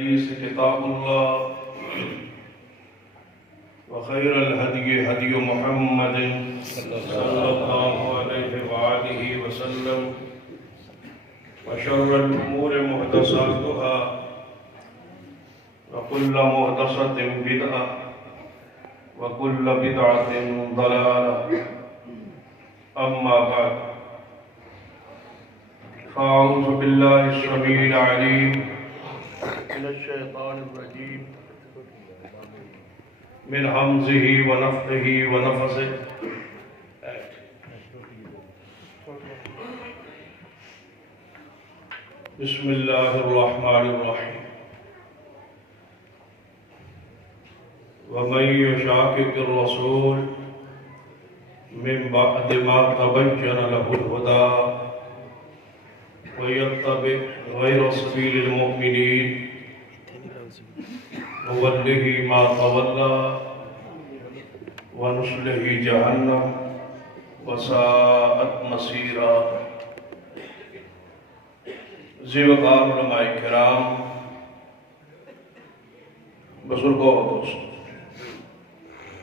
حديث كتاب الله وخير الهدي هدي محمد صلى الله عليه وآله وسلم وشر الأمور محدثاتها وكل محدثة بدعة وكل بدعة ضلالة أما بعد فأعوذ بالله السميع العليم من الشيطان الرجيم من همزه ونفخه ونفثه بسم الله الرحمن الرحيم ومن يشاقق الرسول من بعد ما تبين له الهدى ويتبع غير سبيل المؤمنين نوله ما تولى ونصله جهنم وساءت مصيرا. زیوکار علماء کرام، بزرگوں و دوستوں،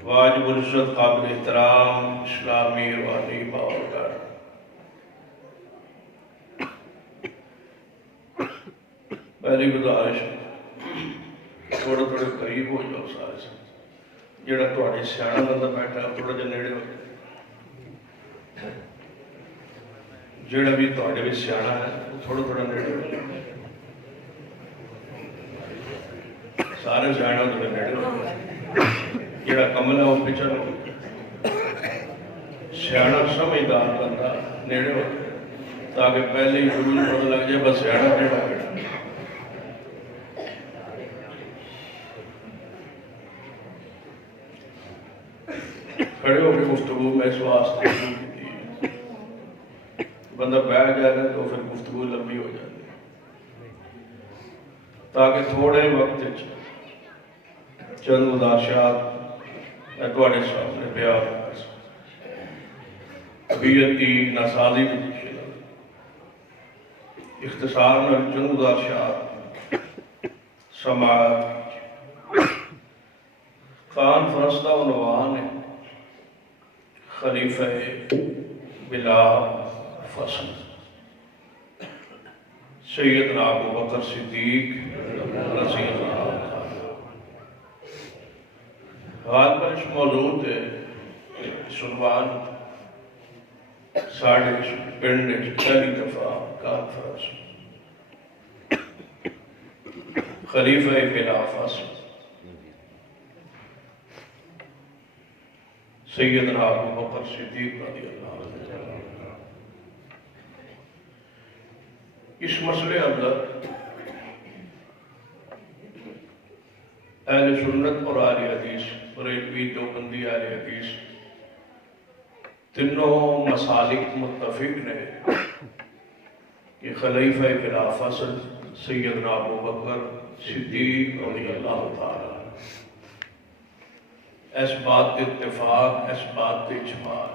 واجب العزت قابل احترام اسلامی روحانی باوقار، پہلی گزارش تھوڑے قریب ہو جاؤ سارے سے. جڑا تھوڑے سیاح بندہ بیٹھا تھوڑا جہا نیڑے ہو جائے. جڑا بھی تھوڑے بھی سیاح ہے تھوڑا نیڑے ہو جائے. سارے سیاح تھوڑے نیڑے ہو جائے. جڑا کمل ہے وہ پیچھے ہو جائے. سیاح سمجھدار بندہ نیڑے ہو جائے تاکہ پہلے ہی شروع پتہ لگ جائے بس سیاح نیڑے ہو جائے. کھڑے ہو کے گفتگو میں اس واسطے کی بندہ بیٹھ جائے تو پھر گفتگو لمبی ہو جاتی ہے، تاکہ تھوڑے وقت چند مداشات میں تھوڑے سامنے بیان کر سکوں. طبیعت کی ناسازی بھی اختصار میں چند مداشات سماعت خان فرستہ عنوان ہے خلیفہ بلا فصل سیدنا ابو بکر صدیق رضی اللہ عنہ. حال پر اس موضوع ہے سنوان ساڑھے پنڈ پہلی دفعہ کانفرنس خلیفہ بلا فصل سیدنا ابو بکر صدیق رضی اللہ عنہ. اس مسئلے اندر اہل سنت اور اہل حدیث بریلوی دیوبندی اہل حدیث تینوں مسالک متفق نے کہ خلیفہ بلا فصل سیدنا ابو بکر صدیق رضی اللہ تعالی اس بات اتفاق، اس بات اجماع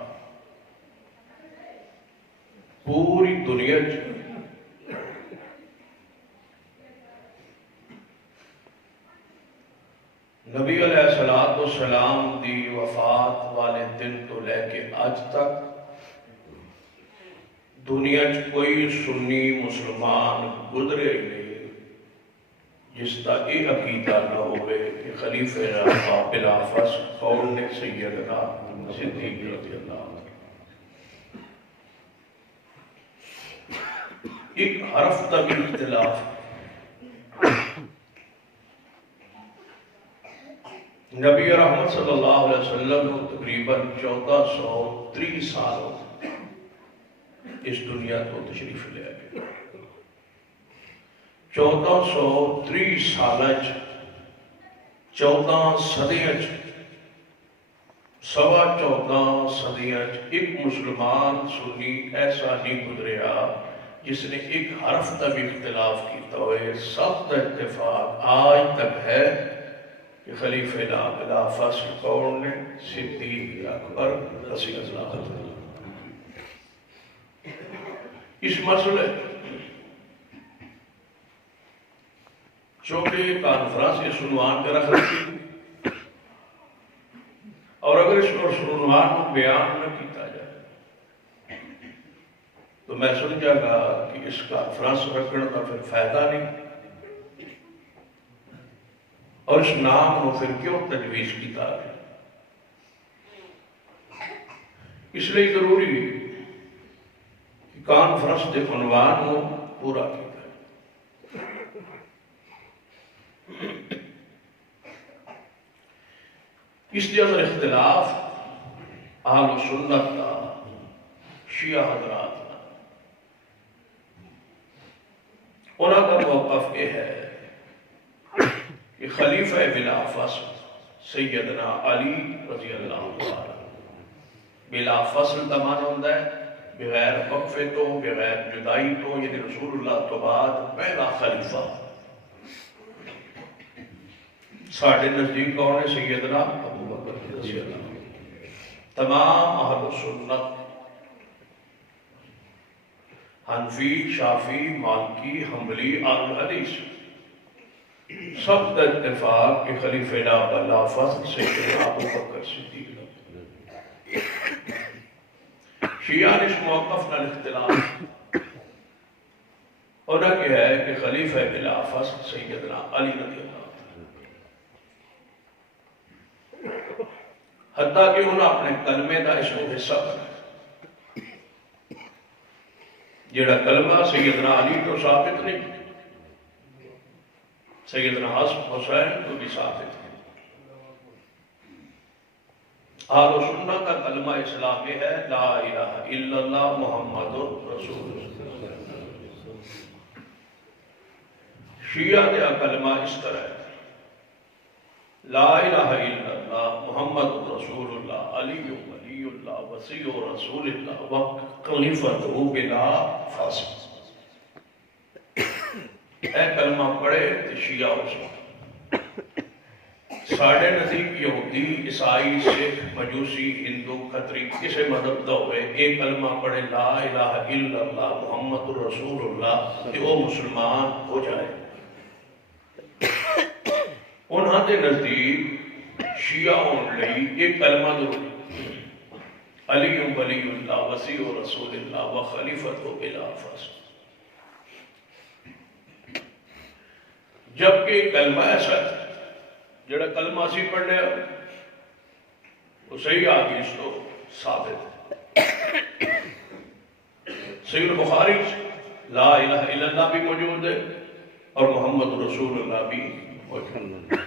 پوری دنیا نبی علیہ السلام دی وفات والے دن تو لے کے آج تک دنیا کوئی سنی مسلمان گزرے ہی نہیں جس کا یہ عقیدہ نہ ہوئے کہ خلیفہ بلا فصل کون نے سیدنا صدیق رضی اللہ عنہ. ایک حرف تک اختلاف نبی رحمت صلی اللہ علیہ وسلم کو تقریباً 1430 سال اس دنیا کو تشریف لے آئے. 1430 سال 14 صدیاں سوا 14 صدیاں ایک مسلمان سنی ایسا نہیں گزریا جس نے ایک حرف تک اختلاف کیتا ہوئے. سب کا اتفاق آج تک ہے کہ خلیفہ بلا فصل کون نے؟ صدیق اکبر رضی اللہ عنہ. اس مسئلے چونکہ کانفرنس اس عنوان پہ رکھ رکھی، اور اگر اس عنوان کو بیان نہ کیتا جائے تو میں سمجھا گا کہ اس کانفرنس رکھنے کا پھر فائدہ نہیں، اور اس نام کو پھر کیوں تجویز کیتا ہے۔ اس لیے ضروری ہے کہ کانفرنس کے عنوان کو پورا کیا جائے۔ اس کے اندر اختلاف اہل سنت کا، شیعہ حضرات کا، انہوں کا موقف یہ ہے کہ خلیفہ بلا فصل سیدنا علی رضی اللہ عنہ، بلا فصل کا معنی ہوتا ہے بغیر وقفے تو، بغیر جدائی تو، یعنی رسول اللہ تو بعد پہلا خلیفہ۔ ساڑھے نزدیک کون ہے؟ سیدنا ابو بکر رضی اللہ عنہ۔ تمام اہل سنت، حنفی، شافعی، مالکی، حنبلی، اہل حدیث، سب کا اتفاق کہ خلیفہ لا فصل سیدنا ابو بکر صدیق۔ شیعہ اس موقف کا اختلاف انہوں کیا ہے کہ خلیفہ بلا فصل سیدنا علی رضی اللہ عنہ، حتیٰ کہ انہوں اپنے کلمے کا اس کو حصہ بنا، جڑا کلمہ سیدنا علی تو ثابت نہیں، سیدنا حسین تو بھی ثابت ہے۔ اہل سنت کا کلمہ اسلام ہے لا الہ الا اللہ محمد رسول اللہ۔ شیعہ کا کلمہ اس طرح ہے لا الہ الا اللہ محمد رسول اللہ علی ولی اللہ وصی رسول اللہ وخلیفۃہ بلا فصل۔ اے کلمہ پڑھے تو شیعہ ہو سکتا، ساڑھے نزدیک یہودی، عیسائی، سکھ، مجوسی، ہندو، کھتری، کسی مذہب کا ہوئے ایک کلمہ پڑھے لا الہ الا اللہ محمد رسول اللہ کہ وہ مسلمان ہو جائے۔ انہاں دے نزدیک شیعہ ہون لئی ایک کلمہ ضروری، علی ولی اللہ وصی رسول اللہ وخلیفۃ بلا فصل۔ جبکہ کلمہ ایسا ہے جڑا کلمہ سی پڑھنے وہ صحیح حدیث تو ثابت ہے۔ صحیح البخاری لا الہ الا اللہ بھی موجود ہے اور محمد رسول اللہ بھی موجود ہے۔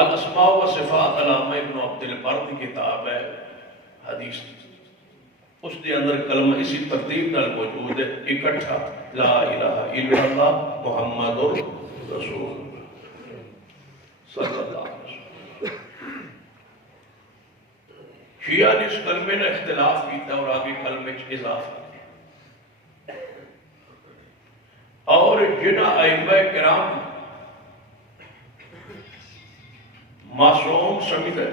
الاسماء و صفات علامہ ابن عبد البر کی کتاب ہے حدیث، اس کے اندر کلمہ اسی ترتیب نال موجود ہے، اکٹھا لا الہ الا اللہ محمد رسول صلی اللہ علیہ وسلم۔ شیعہ نے اس کلمے نے اختلاف کیتا اور آگے کلمے چ اضافہ، اور جنہ ائمہ کرام معصوم سمجھے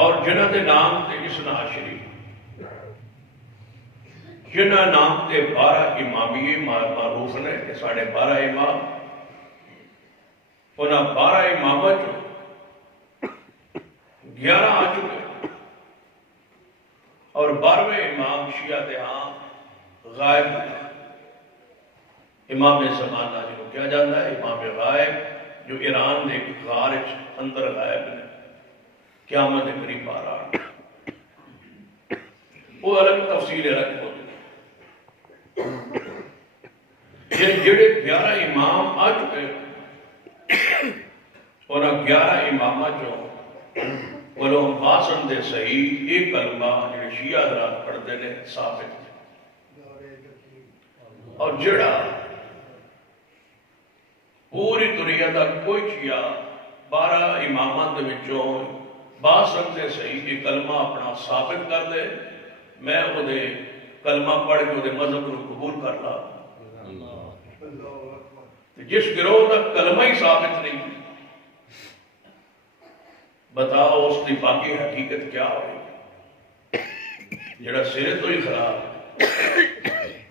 اور جنہ دے نام تے اسنا عشری، جنہ نام تے 12 امامیے معروف نے کہ ساڑھے 12 امام، انہاں 12 امامہ جو 11 آ چکے اور 12ویں امام شیعہ دے ہاں غائب ہے۔ امام زمانہ جو کیا جاتا ہے امام غائب، جو ایران دے غار اندر غائب ہے، قیامت قریب آ رہا ہے، وہ الگ تفصیل الگ ہوتی ہے۔ جڑے 11 امام آ چکے اور 11 امامہ جو ولو باسن دے صحیح ایک کلمہ جڑے شیعہ حضرات پڑھتے ہیں ثابت ہے، اور جڑا پوری دنیا دا کوئی شیعہ 12 امامات دے وچوں باسن دے صحیح ایک کلمہ اپنا ثابت کر دے، میں وہ دے کلمہ پڑھ کے وہ دے مذہب کو قبول کر لا۔ جس گروہ دا کلمہ ہی ثابت نہیں، بتاؤ اس کی باقی حقیقت کیا ہوئی؟ جڑا سرے تو ہی خراب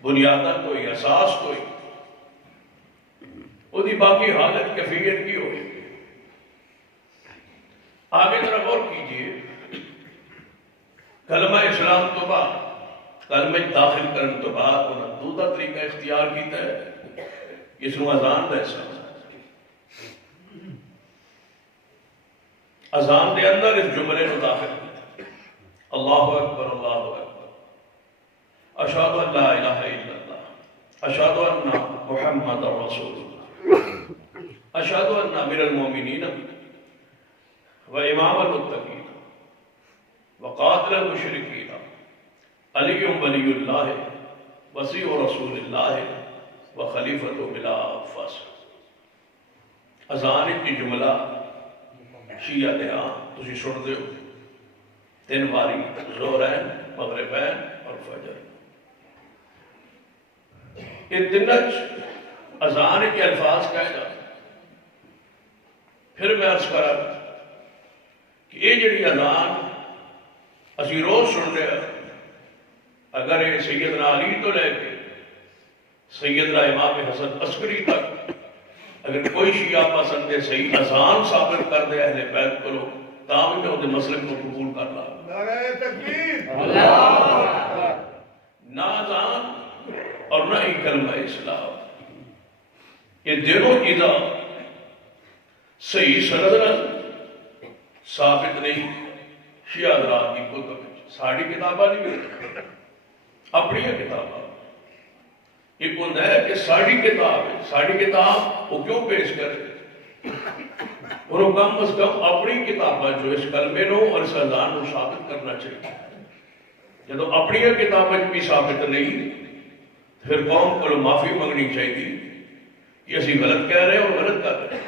بنیادہ تو ہی اساس تو ہی وہ دی باقی حالت کیفیت کی ہوئی. آگے ذرا غور کیجئے کلمہ اسلام تو بعد کلمہ داخل کرنے تو بعد انہوں نے دوسرا طریقہ اختیار کیتا ہے اس نو اذان دا حصہ. اذان دے اندر اس جملے کو داخل کیتا اللہ اکبر اللہ اکبر اشہد ان لا الہ الا اللہ اشہد ان محمد رسول اللہ اشہد ان امیر المومنین و امام المتقین وقاتل المشرکین علی ولی اللہ وسیع رسول اللہ و خلیفۃ بلا فصل. اذان کی جملہ شیعہ دے تسی سن دے ہو 3 باری ظہرین مغربین اور فجر. یہ تینچ اذان کے الفاظ کہے جا. پھر میں عرض کرا کہ یہ جڑی اذان اسی روز سن رہے ہیں اگر یہ سیدنا علی تو لے کے سیدنا امام حسن عسکری تک اگر کوئی شیعہ پسند ہے صحیح اذان ثابت کر دے اہل بیت کو تاہم میں انہیں مسلم کو قبول کر لا. نعرہ تکبیر نہ اذان اور نہ ہی کلمہ اسلام یہ دونوں چیزاں صحیح سند ثابت نہیں. شیعہ حضرات کی کتب ساڑھی کتابہ نہیں ملتی اپنی کتابہ ایک ہوتا ہے کہ ساڑھی کتاب ہے. ساڑھی کتاب وہ کیوں پیش کرے اور کم از کم اپنی کتابہ جو اس کلمے نو اور اس اذان نو ثابت کرنا چاہیے. جب اپنی کتابہ بھی ثابت نہیں پھر قوم کو معافی منگنی چاہیے کہ اسی غلط کہہ رہے ہیں اور غلط کر رہے ہیں.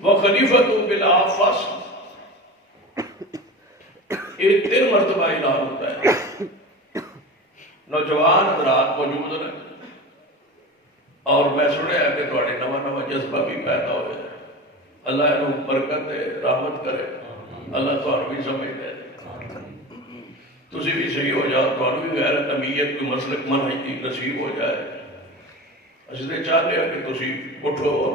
وَخَلِفَةُ بِلَا فَصْلٍ یہ 3 مرتبہ اعلان ہوتا ہے. نوجوان حضرات موجود ہیں اور میں سنیا کہ تھوڑے نواں جذبہ بھی پیدا ہوئے. اللہ انہوں برکت ہے رحمت کرے. اللہ تو بھی سمجھ دے تسی بھی صحیح ہو جاؤ تو بھی غیرت امیت کی مسلک منحجی نصیب ہو جائے. اس نے چاہتے ہیں کہ تسی اٹھو اور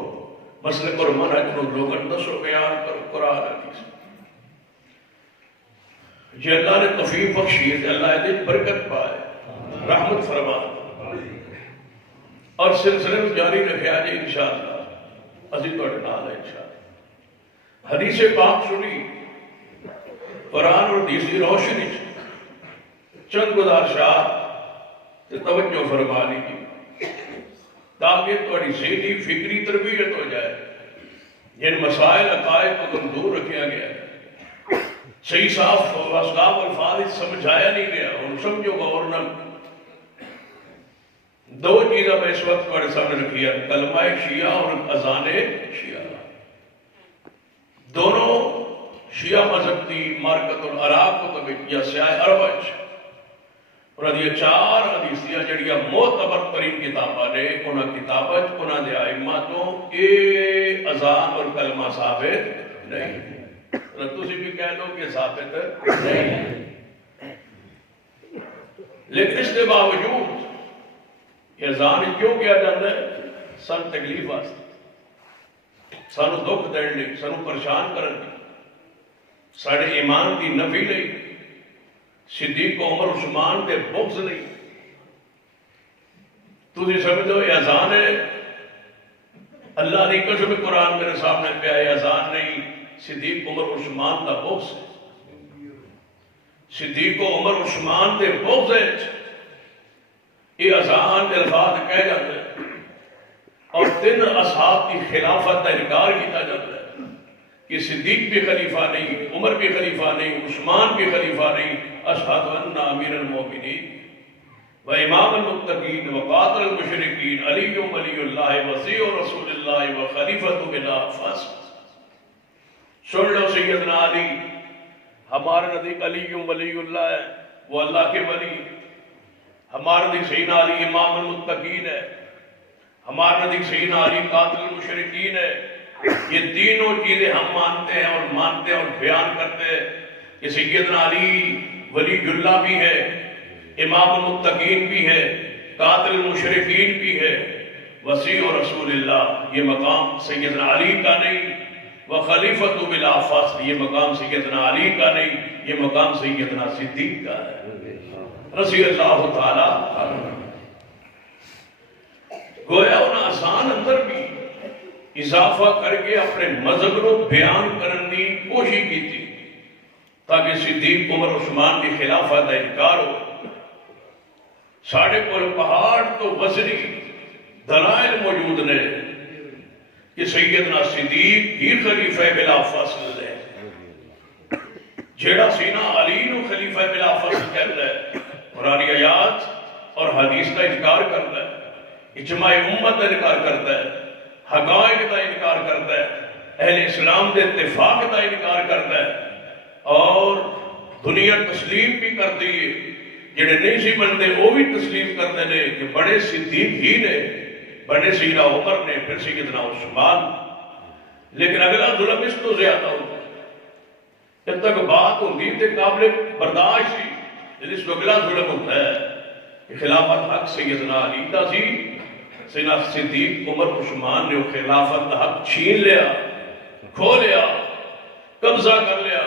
مسلک اور منحج کو لوگن دسو بیان کرو قرآن حدیث. یہ اللہ نے توفیق بخشی ہے اللہ نے برکت پائے رحمت فرما اور سلسلے میں جاری رکھے آج انشاءاللہ عزیز اور نال ہے انشاءاللہ. حدیث پاک سنی قرآن اور حدیث کی روشنی چند گزارشات توجہ فرما لیجیے تاکہ تھوڑی ذہنی فکری تربیت ہو جائے. جن مسائل عقائد کو تم دور رکھا گیا صحیح صاف واسقاف الفاظ سمجھایا نہیں گیا ان سمجھو گورنر. 2 چیزیں میں اس وقت تھوڑے سامنے رکھی ہے کلمہ شیعہ اور اذان شیعہ. دونوں شیعہ مذہب کی مارکت العراق کو یا سیاہ عربج اور یہ 4 حدیثیاں جڑیاں معتبر ترین کتاباں نے انہاں کتابت انہاں دے ائمہ تو یہ اذان اور کلمہ ثابت نہیں. تسی بھی کہہ دو کہ ثابت نہیں لیکن اس کے باوجود یہ اذان کیوں کیا جاتا ہے؟ سن تکلیف واسطے سانو دکھ دین نہیں سانو پریشان کرن نہیں ساڑھے ایمان کی نفی نہیں صدیق عمر عثمان دے بغض نہیں. تسی سمجھو یہ اذان ہے اللہ نے قسم قرآن میرے سامنے پہ آئے اذان نہیں صدیق عمر عثمان دا بغض ہے. صدیق عمر عثمان دے بغض ہے یہ اذان کے الفاظ کہہ جاتے ہیں اور 3 اصحاب کی خلافت کا انکار کیا جاتا ہے کہ صدیق بھی خلیفہ نہیں عمر بھی خلیفہ نہیں عثمان بھی خلیفہ نہیں. اشہد ان امیر المومنین و امام المتقین و قاتل المشرکین علی ولی اللہ وسیع رسول اللہ و خلیفۃ بلا فصل. سن لو سیدنا علی ہمارے نزدیک علی ولی اللہ ہے وہ اللہ کے ولی. ہمارے نزدیک سیدنا علی امام المتقین ہے. ہمارے نزدیک سیدنا علی قاتل المشرکین ہے. یہ تینوں چیزیں ہم مانتے ہیں اور بیان کرتے ہیں کہ سیدنا علی ولی اللہ بھی ہے، امام المتقین بھی ہے، قاتل المشرکین بھی ہے، وسیع رسول اللہ۔ یہ مقام سیدنا علی کا نہیں، وخلیفۃ بلا فاصل، یہ مقام سیدنا علی کا نہیں، یہ مقام سیدنا صدیق کا ہے رضی اللہ تعالیٰ عنہ۔ گویا ان آسان اندر بھی اضافہ کر کے اپنے مذہب کو بیان کرنے کی کوشش کی تھی تاکہ صدیق عمر عثمان کی خلافت کا انکار ہو۔ ساڑھے پر پہاڑ تو وزنی دلائل موجود نے کہ سیدنا صدیق ہی خلیفہ بلا فصل ہے، جیڑا سینہ علی نو خلیفہ بلا فصل کہتا ہے، قرآن آیات اور حدیث کا انکار کرتا ہے، اجماع امت کا انکار کرتا ہے، حقائق کا انکار کرتا ہے، اہل اسلام کے اتفاق کا انکار کرتا ہے، اور دنیا تسلیم بھی کرتی ہے، جڑے نہیں سی منتے وہ بھی تسلیم کرتے ہیں کہ بڑے صدیق ہی نے، بڑے سیدنا عمر نے، پھر سیدنا عثمان۔ لیکن اگلا ظلم اس تو زیادہ ہوتا ہے، جب تک بات ہوتی تے قابل برداشت سی، اس کو اگلا ظلم ہوتا ہے کہ خلافت حق سیدنا علی دا سی، سیدنا صدیق عمر عثمان نے وہ خلافت دا حق چھین لیا، کھو لیا، قبضہ کر لیا۔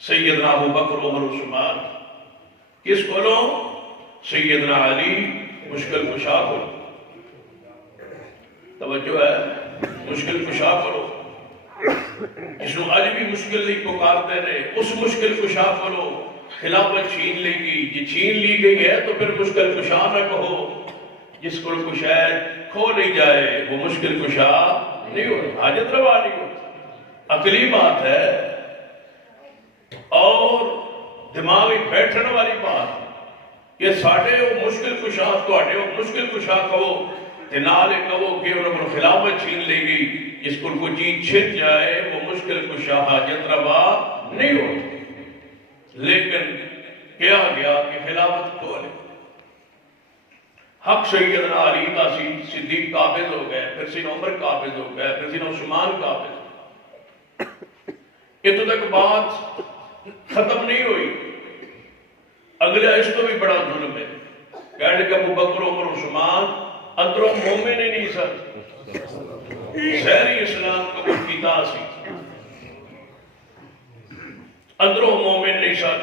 سیدنا ابو بکر عمر عثمان کس کو لو؟ سیدنا علی مشکل کشا کو، توجہ ہے، مشکل کشا کرو، جس کو آج بھی مشکل نہیں پکارتے رہے، اس مشکل کشا کرو۔ خلافت چھین لے گی، یہ چھین لی گئی ہے تو پھر مشکل کشا نہ کہو، جس کو شاید کھو نہیں جائے وہ مشکل کشا نہیں ہوتا، حاجت روا نہیں ہوتا، عقلی بات ہے اور دماغی بیٹھنے والی بات۔ یہ ساڑھے وہ مشکل کشا توڑے وہ مشکل کشا کہو، نالے کہو کہ انہوں نے خلافت چھین لے گی، جس کو کوئی چیز چھن جائے وہ مشکل کشا حاجت روا نہیں ہوتی۔ لیکن کیا گیا کہ خلافت کو لے حق سیدنا علی کا سی، صدیق قابض ہو گئے، پھر سیدنا عمر قابض ہو گئے، پھر سیدنا عثمان قابض ہو گئے۔ اتنے تک بات ختم نہیں ہوئی، اگلا اس تو بھی بڑا ظلم ہے، کہنے کہ ابو بکر عمر عثمان اندروں مومن ہی نہیں سن، ظاہری اسلام قبول کیتا سی، اندروں مومن نہیں سن۔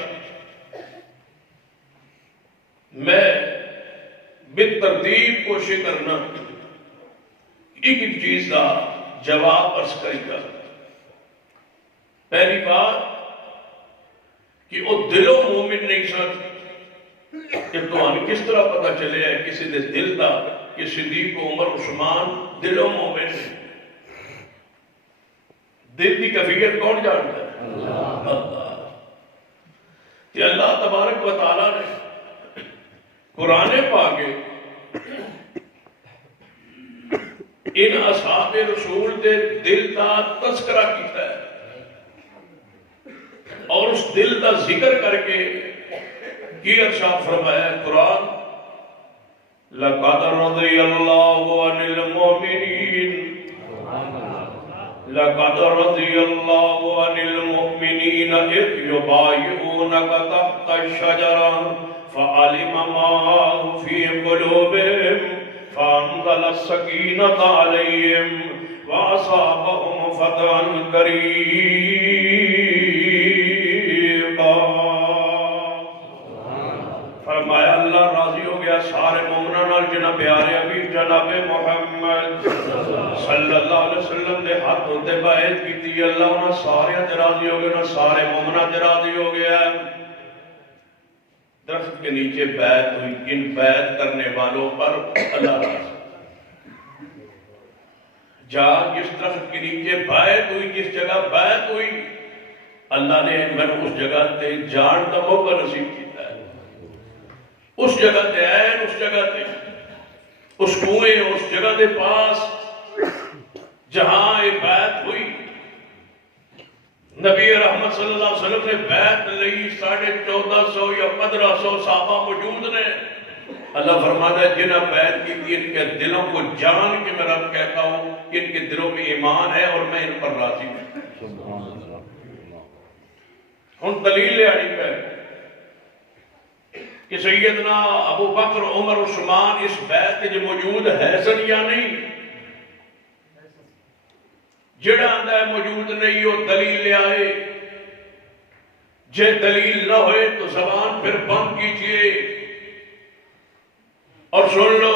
میں بالترتیب کوشش کرنا ایک ایک چیز کا جواب عرض کرے گا۔ پہلی بات کہ وہ دلوں مومن نہیں سن، کہ تو کس طرح پتہ چلے ہے کسی دے دل دا کہ صدیق عمر عثمان دلوں مومن ہیں؟ دل کی کیفیت کون جانتا ہے؟ اللہ۔ کہ اللہ تبارک و تعالیٰ نے قرآن پاک ان اصحاب رسول دے دل دا تذکرہ کیتا ہے، اور اس دل دا ذکر کر کے کی ارشاد فرمایا ہے قرآن، لَقَدْ رَضِيَ اللَّهُ عَنِ الْمُؤْمِنِينَ لَقَدْ رَضِيَ اللَّهُ عَنِ الْمُؤْمِنِينَ إِذْ يُبَايِعُونَكَ تَحْتَ الشَّجَرَةِ فَعَلِمَ مَا فِي قُلُوبِهِمْ فَأَنزَلَ السَّكِينَةَ عَلَيْهِمْ وَأَصَابَهُمْ فَتْحًا قَرِيبًا۔ فرمایا اللہ راضی ہو گیا سارے مومنان اور جناب پیارے حبیب جناب محمد صلی اللہ علیہ وسلم دے ہاتھ ہوتے بیعت کی تھی، اللہ انہاں سارے راضی ہو گئے، سارے مومنان راضی ہو گیا۔ درخت کے نیچے بیعت ہوئی، ان بیعت کرنے والوں پر اللہ راضی۔ جہاں جس درخت کے نیچے بیعت ہوئی، جس جگہ بیعت ہوئی، اللہ نے میں اس جگہ تے جان دا موقع نصیب کیتا ہے، اس جگہ تے عین، اس جگہ تے اس کنویں، اس جگہ دے پاس جہاں یہ بیعت ہوئی، نبی رحمت صلی اللہ علیہ وسلم نے بیعت لئی، 1450 یا 1500 صحابہ موجود نے۔ اللہ فرماتا ہے جنہاں بیعت کی تھی ان کے دلوں کو جان کے میں رب کہتا ہوں کہ ان کے دلوں میں ایمان ہے اور میں ان پر راضی ہوں۔ ہن دلیل لے آنی پہ کہ سیدنا ابو بکر عمر عثمان اس بیعت جو موجود ہے سن یا نہیں؟ جڑا آندا ہے موجود نہیں وہ دلیل لے آئے، جے دلیل نہ ہوئے تو زبان پھر بند کیجئے اور سن لو،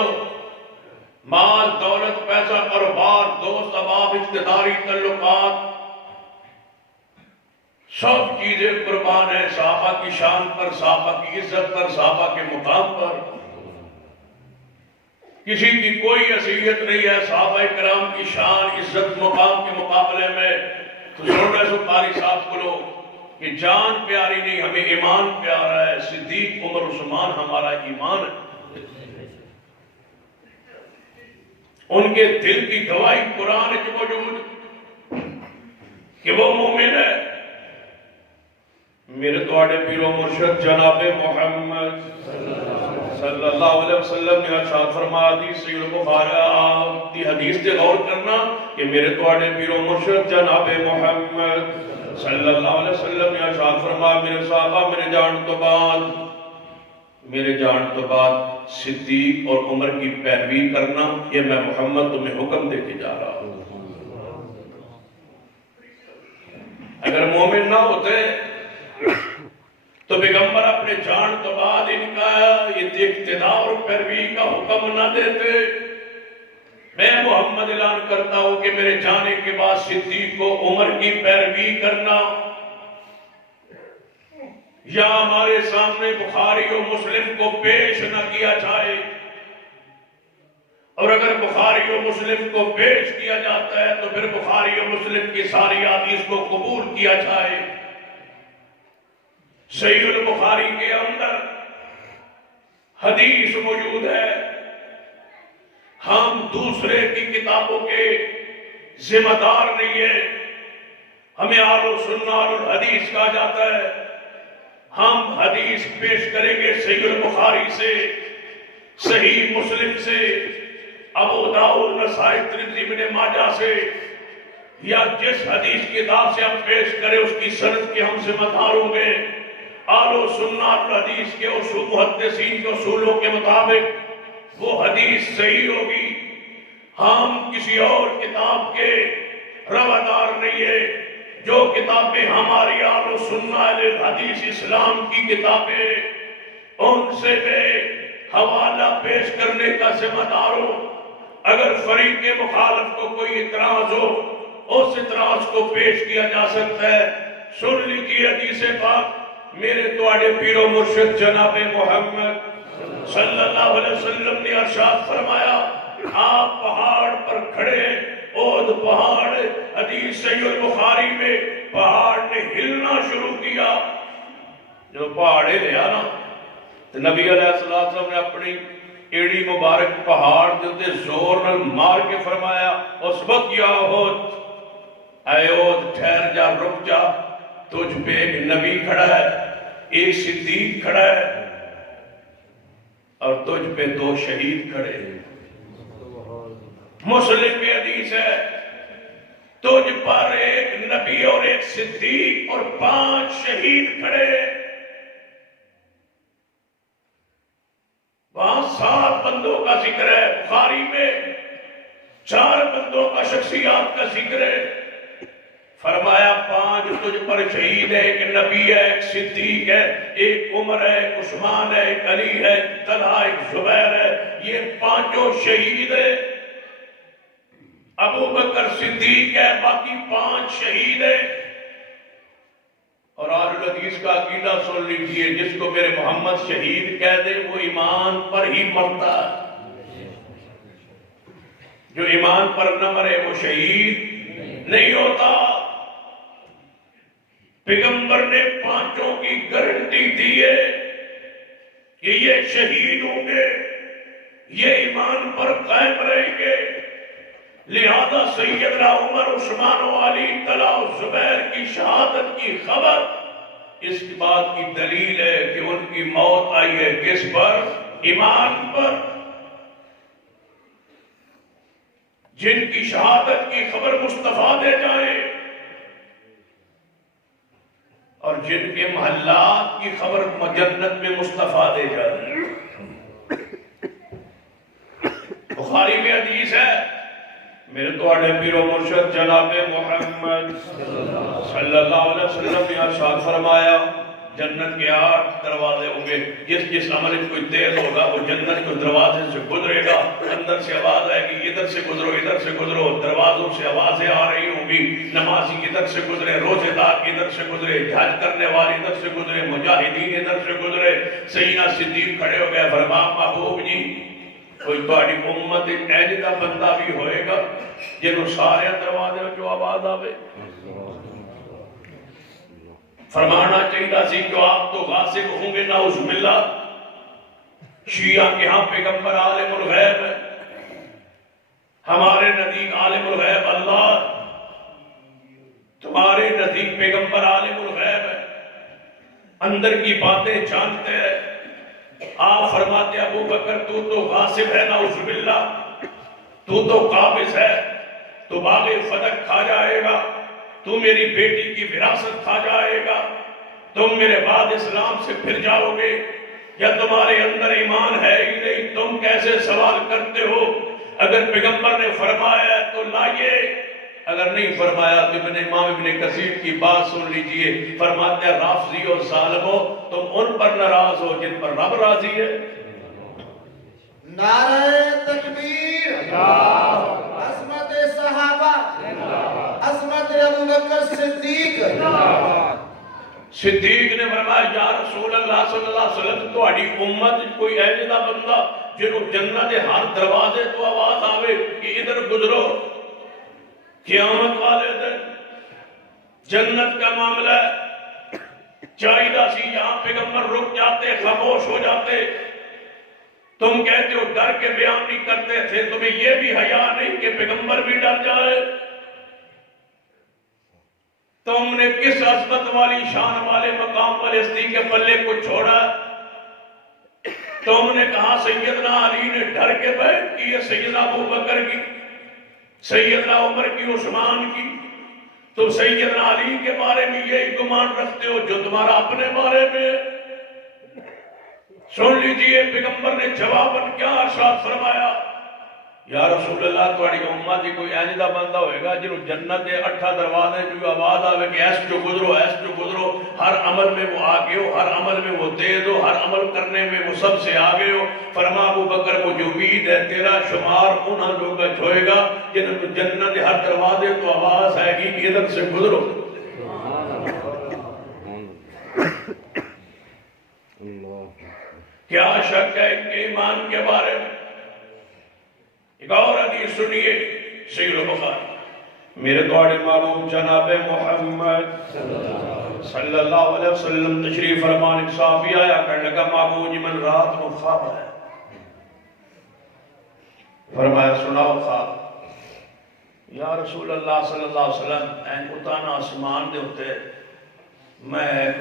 مال دولت پیسہ کاروبار دوست احباب اقتداری تعلقات سب چیزیں قربان ہیں صحابہ کی شان پر، صحابہ کی عزت پر، صحابہ کے مقام پر۔ کسی کی کوئی حیثیت نہیں ہے صحابہ کرام کی شان عزت مقام کے مقابلے میں۔ تو چھوٹے سے قاری صاحب کو لو کہ جان پیاری نہیں، ہمیں ایمان پیارا ہے، صدیق عمر عثمان ہمارا ایمان ہے۔ ان کے دل کی گواہی قرآن میں موجود کہ وہ مومن ہے۔ میرے تواڈے پیرو مرشد جناب محمد صلی اللہ علیہ وسلم نے ارشاد فرمایا، حدیث صحیح البخاری دی حدیث تے غور کرنا کہ میرے تواڈے پیرو مرشد جناب محمد صلی اللہ علیہ وسلم نے ارشاد فرمایا، میرے صحابہ میرے جان تو بعد صدیق اور عمر کی پیروی کرنا، یہ میں محمد تمہیں حکم دے کے جا رہا ہوں۔ اگر مومن نہ ہوتے تو پیغمبر اپنے جان تو بعد ان کا یہ اقتداء اور پیروی کا حکم نہ دیتے۔ میں محمد اعلان کرتا ہوں کہ میرے جانے کے بعد صدیق کو عمر کی پیروی کرنا، یا ہمارے سامنے بخاری و مسلم کو پیش نہ کیا جائے، اور اگر بخاری و مسلم کو پیش کیا جاتا ہے تو پھر بخاری و مسلم کی ساری حدیث کو قبول کیا جائے۔ صحیح البخاری کے اندر حدیث موجود ہے، ہم دوسرے کی کتابوں کے ذمہ دار نہیں ہیں، ہمیں اہل سنت الحدیث کہا جاتا ہے۔ ہم حدیث پیش کریں گے صحیح البخاری سے، صحیح مسلم سے، ابو داؤد نسائی ترمذی ابن ماجہ سے، یا جس حدیث کتاب سے ہم پیش کریں اس کی سند کے ہم ذمہ دار ہوں گے۔ اہل سنت حدیث کے اصول محدثین کے اصولوں کے مطابق وہ حدیث صحیح ہوگی۔ ہم کسی اور کتاب کے روادار نہیں ہے۔ جو کتابیں ہماری اہل سنت حدیث اسلام کی کتابیں، ان سے بے حوالہ پیش کرنے کا ذمہ دار ہو۔ اگر فریق مخالف کو کوئی اعتراض ہو، اس اعتراض کو پیش کیا جا سکتا ہے۔ سن لیجیے حدیث پاک، میرے تواڈے پیر و مرشد جناب محمد صلی اللہ علیہ وسلم نے ارشاد فرمایا، آپ پہاڑ پر کھڑے، اود پہاڑ، حدیث صحیح البخاری میں پہاڑ نے ہلنا شروع کیا۔ جو پہاڑے لیا نا تو نبی علیہ السلام نے اپنی ایڑی مبارک پہاڑ دیتے زور نال مار کے فرمایا، اس وقت یا احد، اے احد ٹھہر جا، رک جا، تجھ پہ ایک نبی کھڑا ہے، ایک صدیق کھڑا ہے، اور تجھ پہ 2 شہید کھڑے ہیں۔ مسلم میں حدیث ہے، تجھ پر ایک نبی اور ایک صدیق اور 5 شہید کھڑے ہیں۔ وہاں 7 بندوں کا ذکر ہے، بخاری میں 4 بندوں کا شخصیات کا ذکر ہے۔ فرمایا 5 تجھ پر شہید ہے، ایک نبی ہے، ایک صدیق ہے، ایک عمر ہے، ایک عثمان ہے، ایک علی ہے، ایک طلحہ، ایک زبیر ہے، یہ 5 شہید ہے۔ ابو بکر صدیق ہے، باقی 5 شہید ہے۔ اور اہل الحدیث کا عقیدہ سن لیجئے، جس کو میرے محمد شہید کہہ دے وہ ایمان پر ہی مرتا ہے، جو ایمان پر نہ مرے وہ شہید نہیں ہوتا۔ پیغمبر نے 5 کی گارنٹی دی ہے کہ یہ شہید ہوں گے، یہ ایمان پر قائم رہیں گے۔ لہذا سیدنا عمر، عثمان و علی، طلحہ و زبیر کی شہادت کی خبر اس بات کی دلیل ہے کہ ان کی موت آئی ہے کس پر؟ ایمان پر۔ جن کی شہادت کی خبر مصطفیٰ دے جائیں، اور جن کے محلات کی خبر جنت میں مصطفیٰ دے جا رہے ہیں۔ بخاری میں حدیث ہے، میرے توڑے پیر و مرشد جناب محمد صلی اللہ علیہ وسلم نے ارشاد فرمایا جنت کے 8 دروازے ہوں گے، جس عمل کوئی تیز ہوگا وہ جنت کے دروازے سے گزرے گا، اندر سے آواز آئے گی ادھر سے گزرو ادھر سے گزرو، دروازوں سے آوازیں آ رہی ہوں گی، نمازی ادھر سے گزرے، روزے دار ادھر سے گزرے، حج کرنے والے ادھر سے گزرے، مجاہدین ادھر سے گزرے۔ سیدنا صدیق کھڑے ہو گئے، فرمایا محبوب جی کوئی تہاڈی امت ایجا بندہ بھی ہوئے گا جنہوں سارے دروازے جو آواز آوے؟ فرمانا چاہیے سی کہ آپ تو غاصب ہوں گے، نعوذ باللہ۔ شیعہ کے ہاں پیغمبر عالم الغیب ہے، ہمارے نزدیک عالم الغیب اللہ، تمہارے نزدیک پیغمبر عالم الغیب ہے، اندر کی باتیں جانتے ہیں۔ آپ فرماتے ابو بکر تو غاصب ہے، نعوذ باللہ، تو قابض ہے، تو باغ فتح کھا جائے گا، تو میری بیٹی کی وراثت کھا جائے گا، تم میرے بعد اسلام سے پھر جاؤ گے، یا تمہارے اندر ایمان ہے ہی نہیں، تم کیسے سوال کرتے ہو؟ اگر پیغمبر نے فرمایا ہے تو لائیے، اگر نہیں فرمایا تو امام ابن کثیر کی بات سن لیجئے، فرماتے ہیں رافضی اور ظالمو تم ان پر ناراض ہو جن پر رب راضی ہے۔ نعرہ تکبیر، عظمت صحابہ، عظمت ابو بکر صدیق۔ صدیق نے فرمایا یا رسول اللہ صلی اللہ علیہ وسلم تو اڈی امت کوئی ایجا بندہ جنہوں جنت ہر دروازے تو آواز آوے کہ ادھر گزرو، قیامت والے دن جنت کا معاملہ ہے، چاہیدہ سی یہاں پیغمبر رک جاتے، خاموش ہو جاتے، تم کہتے ہو ڈر کے بیان نہیں کرتے تھے، تمہیں یہ بھی حیا نہیں کہ پیغمبر بھی ڈر جائے؟ تم نے کس عظمت والی شان والے مقام والے ہستی کے پلے کو چھوڑا؟ تم نے کہا سیدنا علی نے ڈر کے بیعت کی ہے، سیدنا ابو بکر کی، سیدنا عمر کی، عثمان کی، تم سیدنا علی کے بارے میں یہی گمان رکھتے ہو جو تمہارا اپنے بارے میں؟ سن لیجئے پیغمبر نے جواباً کیا ارشاد فرمایا، یا رسول اللہ تمہاری امت ہی کوئی ایجا بندہ ہوئے گا جنہوں جنت 8 دروازے جو آواز آوے کہ ایس جو گزرو ایس جو گزرو، ہر عمل میں وہ آگے ہو، ہر عمل میں وہ تیز ہو، ہر عمل کرنے میں وہ سب سے آگے ہو۔ فرما ابو بکر مجھے امید ہے تیرا شمار انہاں لوگا چھوئے گا جنہوں جنت ہر دروازے تو آواز آئے گی کہ ادھر سے گزرو۔ کیا شک ہے ان کے ایمان کے بارے میں؟ ایک اور حدیث سنیے، صحیح البخاری، میرے دوڑے محبوب جناب محمد صلی اللہ علیہ وسلم تشریف فرمان، ایک صحابی آیا کرنے لگا محبوب جی من رات کو خواب ہے، فرمایا سناؤ خواب۔ یا رسول اللہ صلی اللہ علیہ وسلم این اتانا آسمان دے ہوتے میں ایک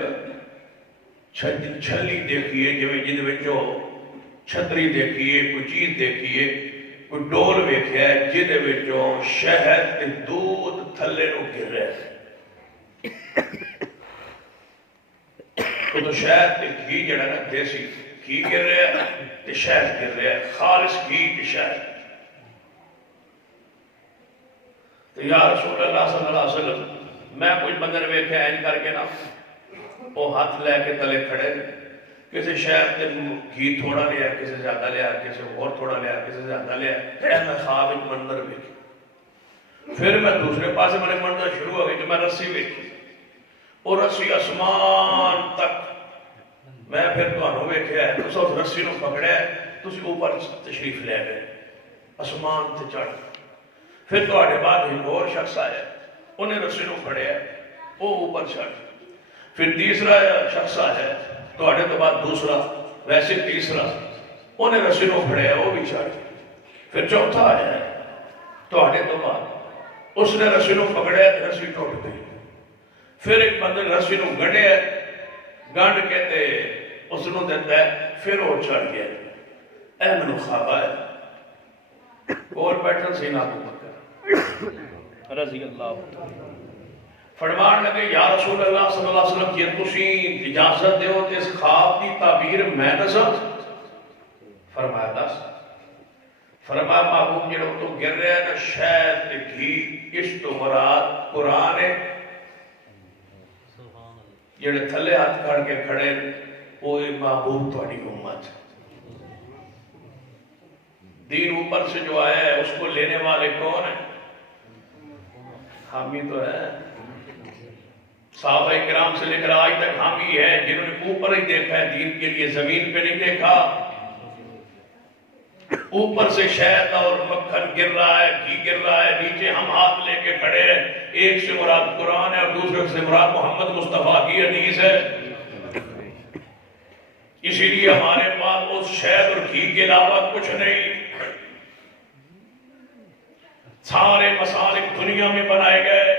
چھلی دیکھیے جن وچوں چھتری دیکھیے، کوئی چیز دیکھیے، کوئی ڈول ویکھیا ہے جدے وچوں شہد تے دودھ تھلے نو گر رہا ہے۔ تو شہد تے گھی جڑا نا دیسی گھی گر رہا ہے تے شہد گر رہا ہے، خالص گھی تے شہد۔ تو یا رسول اللہ صلی اللہ علیہ وسلم میں کچھ بندر ویکھیا این کر کے نا وہ ہاتھ لے کے تلے کھڑے، کسی شہد تے گھی تھوڑا لیا، کسی زیادہ لیا، کسی اور تھوڑا لیا، کسی زیادہ لیا، میں خواب ایک منظر ویکھی۔ پھر میں دوسرے پاسے میں منظر شروع ہو گئی کہ میں رسی ویکھی، اور رسی آسمان تک، میں پھر تو انہوں ویکھیا ہے تو اس رسی نو پکڑے تو اسی اوپر تشریف لے گئے، آسمان تے چڑھ۔ پھر تو آڑے بعد ایک اور شخص آیا، انہیں رسی نو پکڑے وہ اوپر چڑھ۔ پھر تیسرا شخص آیا تو آڑے تو بعد دوسرا، ویسے تیسرا، انہیں رسی نو پھڑے وہ بھی چڑھ۔ پھر چوتھا آیا تو آڑے تو بعد اس نے رسی نو پکڑے رسی ٹوٹ گئی۔ پھر ایک بندے رسی نو گڑے گنڈ کے تے اس نو دیتا ہے، پھر وہ چڑھ گیا۔ اے منو خواب آیا، اور بیٹھن سی نا ابو بکر رضی اللہ عنہ۔ فرمان لگے یا رسول اللہ صلی اللہ علیہ وسلم کہ تسی اجازت دیو تے اس خواب کی تعبیر میں دساں؟ فرمایا دس۔ فرمایا محبوب جڑا تو گر رہا ہے نا شہد تے گھی، اس تو مراد قرآن ہے۔ جڑے تھلے ہاتھ کھڑ کے کھڑے وہ محبوب تہاڈی امت۔ دین اوپر سے جو آیا ہے اس کو لینے والے کون ہیں؟ حامی تو ہے۔ صحابہ کرام سے لے کر آج تک حامی ہے جنہوں نے اوپر ہی دیکھا ہے دین کے لیے، زمین پہ نہیں دیکھا۔ اوپر سے شہد اور مکھن گر رہا ہے، گھی گر رہا ہے، نیچے ہم ہاتھ لے کے کھڑے ہیں، ایک سے مراد قرآن ہے اور دوسرے سے مراد محمد مصطفیٰ کی حدیث ہے۔ اسی لیے ہمارے پاس اس شہد اور گھی کے علاوہ کچھ نہیں۔ سارے مسالک دنیا میں بنائے گئے،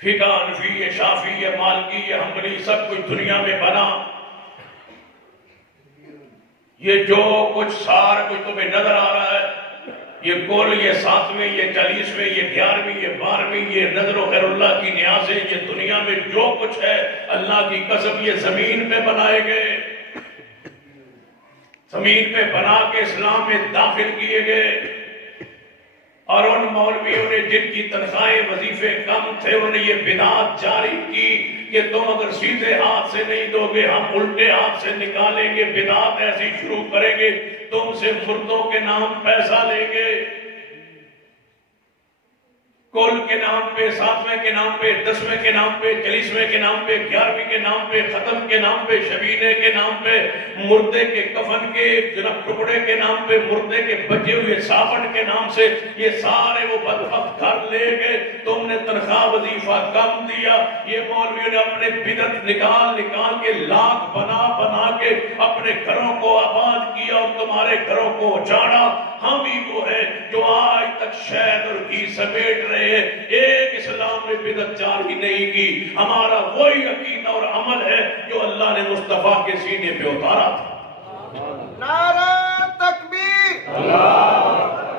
فقہ حنفی، شافعی، مالکی، حنبلی، سب کچھ دنیا میں بنا۔ یہ جو کچھ سارا کچھ تمہیں نظر آ رہا ہے، یہ کل، یہ 7ویں، یہ 40ویں، یہ 11ویں، یہ 12ویں، یہ نظر و غیر اللہ کی نیازیں، یہ دنیا میں جو کچھ ہے اللہ کی قسم یہ زمین پہ بنائے گئے، زمین پہ بنا کے اسلام میں داخل کیے گئے۔ اور ان مولویوں نے جن کی تنخواہیں وظیفے کم تھے انہوں نے یہ بدعت جاری کی کہ تم اگر سیدھے ہاتھ سے نہیں دو گے ہم الٹے ہاتھ سے نکالیں گے، بدعت ایسی شروع کریں گے، تم سے مردوں کے نام پیسہ لیں گے، کل کے نام پہ، 7ویں کے نام پہ، 10ویں کے نام پہ، 40ویں کے نام پہ، 11ویں کے نام پہ، ختم کے نام پہ، شبینے کے نام پہ، مردے کے کفن کے جناب ٹکڑے کے نام پہ، مردے کے بچے ہوئے صابن کے نام سے، یہ سارے وہ بدبخت گھر لے گئے۔ تم نے تنخواہ وظیفہ کم دیا، یہ مولویوں نے اپنے بدعت نکال نکال کے لاکھ بنا بنا کے اپنے گھروں کو آباد کیا اور تمہارے گھروں کو اجاڑا۔ ہم ہی وہ ہیں جو آج تک شہد اور گھی سمیٹ رہے ہیں، ایک اسلام نے بدعت جاری نہیں کی۔ ہمارا وہی عقیدہ اور عمل ہے جو اللہ نے مصطفیٰ کے سینے پہ اتارا تھا۔ نعرہ تکبیر،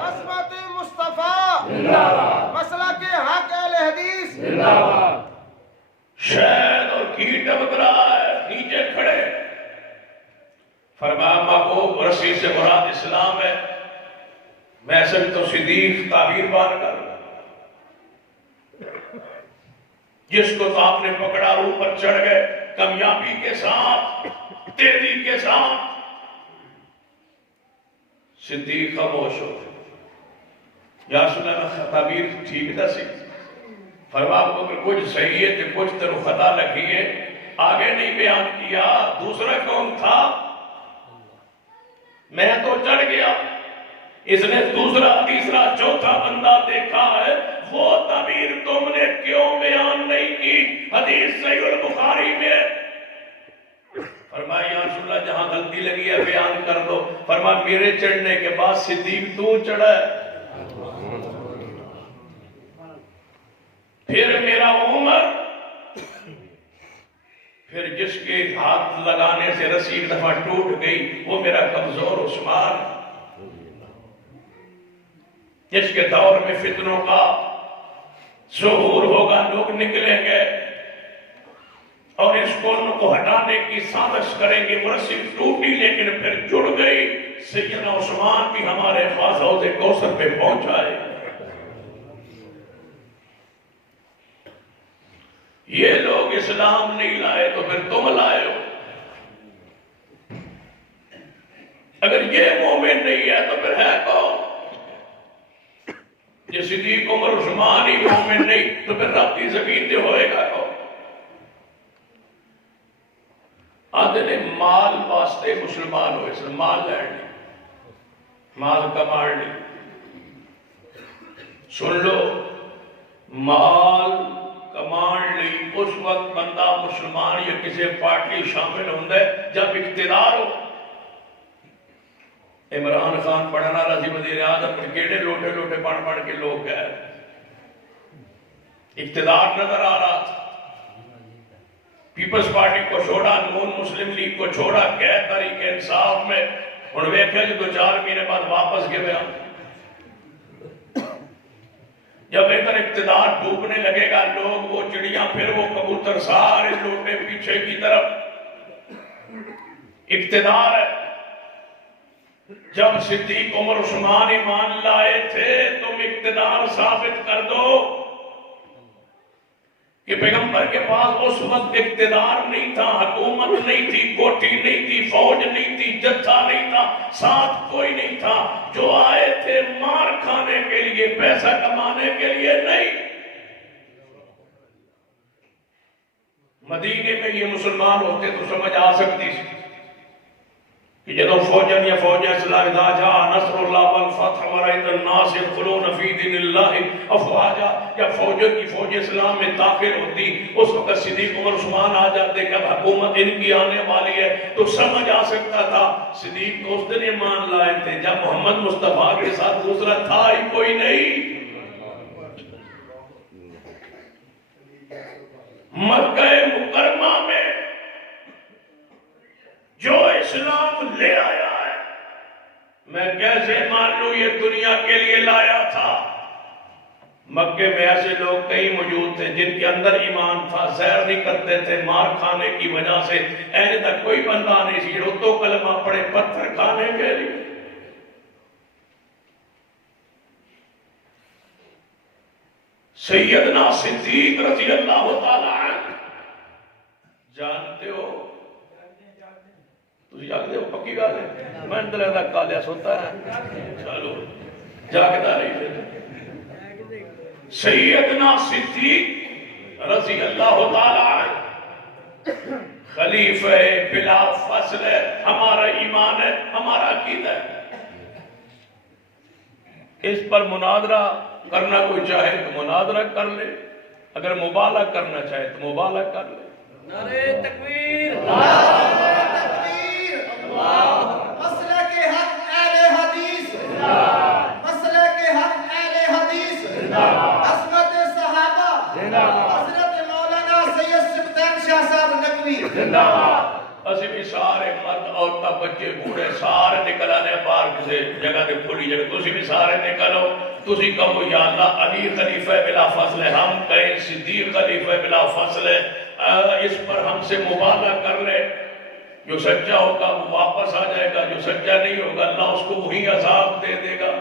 عظمت مصطفیٰ، مسلک حق اہل حدیث۔ شہد اور گھی ٹپک رہا ہے، نیچے کھڑے۔ فرمایا محبوب رسی سے مراد اسلام ہے، میں سب تو صدیق تعبیر بان کر جس کو تو آپ نے پکڑا اوپر چڑھ گئے کامیابی کے ساتھ، تیزی کے ساتھ۔ صدیق خاموش ہو یا سننا تعبیر ٹھیک نہ سی۔ فرمایا اگر کچھ صحیح ہے تو کچھ تر خطا لگی ہے، آگے نہیں بیان کیا۔ دوسرا کون تھا؟ میں تو چڑھ گیا، اس نے دوسرا تیسرا چوتھا بندہ دیکھا ہے، وہ تعبیر تم نے کیوں بیان نہیں کی؟ حدیث صحیح البخاری میں۔ فرمایا یا رسول اللہ جہاں غلطی لگی ہے بیان کر دو۔ فرمایا میرے چڑھنے کے بعد صدیق تو چڑھا ہے، پھر میرا عمر، پھر جس کے ہاتھ لگانے سے رسی ایک دفعہ ٹوٹ گئی وہ میرا کمزور عثمان، جس کے دور میں فتنوں کا ظہور ہوگا، لوگ نکلیں گے اور اس قوم کو ہٹانے کی سازش کریں گے۔ وہ رسی ٹوٹی لیکن پھر جڑ گئی، سیدنا عثمان بھی ہمارے پاس حوض کوثر پہ پہنچائے۔ یہ لوگ اسلام نہیں لائے تو پھر تم لائے ہو، اگر یہ مومن نہیں ہے تو پھر ہے کون؟ یہ صدیق عمر عثمان ہی مومن نہیں تو پھر رب کی زمین دے ہوئے گا کون؟ آدھے نے مال واسطے مسلمان ہوئے، اسے مال لین مال کمان نہیں۔ سن لو، مال کمان لی اس وقت بندہ مسلمان یا کسی پارٹی شامل ہوندہ ہے جب اقتدار ہو۔ عمران خان پڑھنا رضی وزیر اعظم کیڑے لوٹے لوٹے پڑھ کے لوگ گئے، اقتدار نظر آ رہا تھا۔ پیپلز پارٹی کو چھوڑا، نون مسلم لیگ کو چھوڑا، گئے تحریک انصاف میں، اور ویکھے جو 2-4 مہینے بعد واپس گئے۔ جب ادھر اقتدار ڈوبنے لگے گا، لوگ وہ چڑیاں پھر وہ کبوتر سارے لوٹے پیچھے کی طرف. اقتدار ہے. جب صدیق عمر عثمان ایمان لائے تھے، تم اقتدار ثابت کر دو کہ پیغمبر کے پاس اس وقت اقتدار نہیں تھا، حکومت نہیں تھی، کوٹھی نہیں تھی، فوج نہیں تھی، جتھا نہیں تھا، ساتھ کوئی نہیں تھا. جو آئے تھے مار کھانے کے لیے، پیسہ کمانے کے لیے نہیں. مدینے میں یہ مسلمان ہوتے تو سمجھ آ سکتی تھی کہ جب فوجن یا فوج اسلام اذا جاء نصر اللہ والفتح ورأيت الناس يدخلون في دين اللہ افواجا، یا فوجن کی فوج اسلام میں داخل ہوتی، اس وقت صدیق عمر عثمان آ جاتے کہ اب حکومت ان کی آنے والی ہے، تو سمجھ آ سکتا تھا. صدیق تو اس دن ایمان لائے تھے جب محمد مصطفیٰ کے ساتھ دوسرا تھا ہی کوئی نہیں. مکہ مکرمہ میں جو اسلام لے آیا ہے، میں کیسے مان لوں یہ دنیا کے لیے لایا تھا؟ مکے میں ایسے لوگ کئی موجود تھے جن کے اندر ایمان تھا، سیر نہیں کرتے تھے مار کھانے کی وجہ سے. ایسے تک کوئی بندہ نہیں سی جو تو کلمہ پڑے پتھر کھانے کے لیے. سیدنا صدیق رضی اللہ تعالیٰ عنہ جانتے ہو، تُجھے جاگتے ہو پکی گا لیں میں اندر ایسا کالیا سوتا ہے چلو جاگتا رہی پھر. سیدنا صدیق رضی اللہ تعالیٰ عنہ خلیفہ بلا فصل ہے. ہمارا ایمان ہے، ہمارا عقیدہ ہے. اس پر مناظرہ کرنا کوئی چاہے تو مناظرہ کر لے، اگر مبالغہ کرنا چاہے تو مبالغہ کر لے. نعرہ تکبیر، نعرہ تکبیر، مسلک حق اہل حدیث، مسلک حق اہل حدیث، عصمت صحابہ، حضرت مولانا سید سبطین شاہ صاحب نقوی. اسی بھی سارے مرد عورتیں بچے بوڑھے سارے نکل آنے باہر کسی جگہ دے کھلی جگہ، تسی بھی سارے نکلو. تسی کہو یا اللہ علی خلیفہ بلا فصل ہے، ہم کہیں صدیق خلیفہ بلا فصل ہے. اس پر ہم سے مبالغہ کر لے. جو سچا ہوگا وہ واپس آ جائے گا، جو سچا نہیں ہوگا اللہ اس کو وہی عذاب دے دے گا.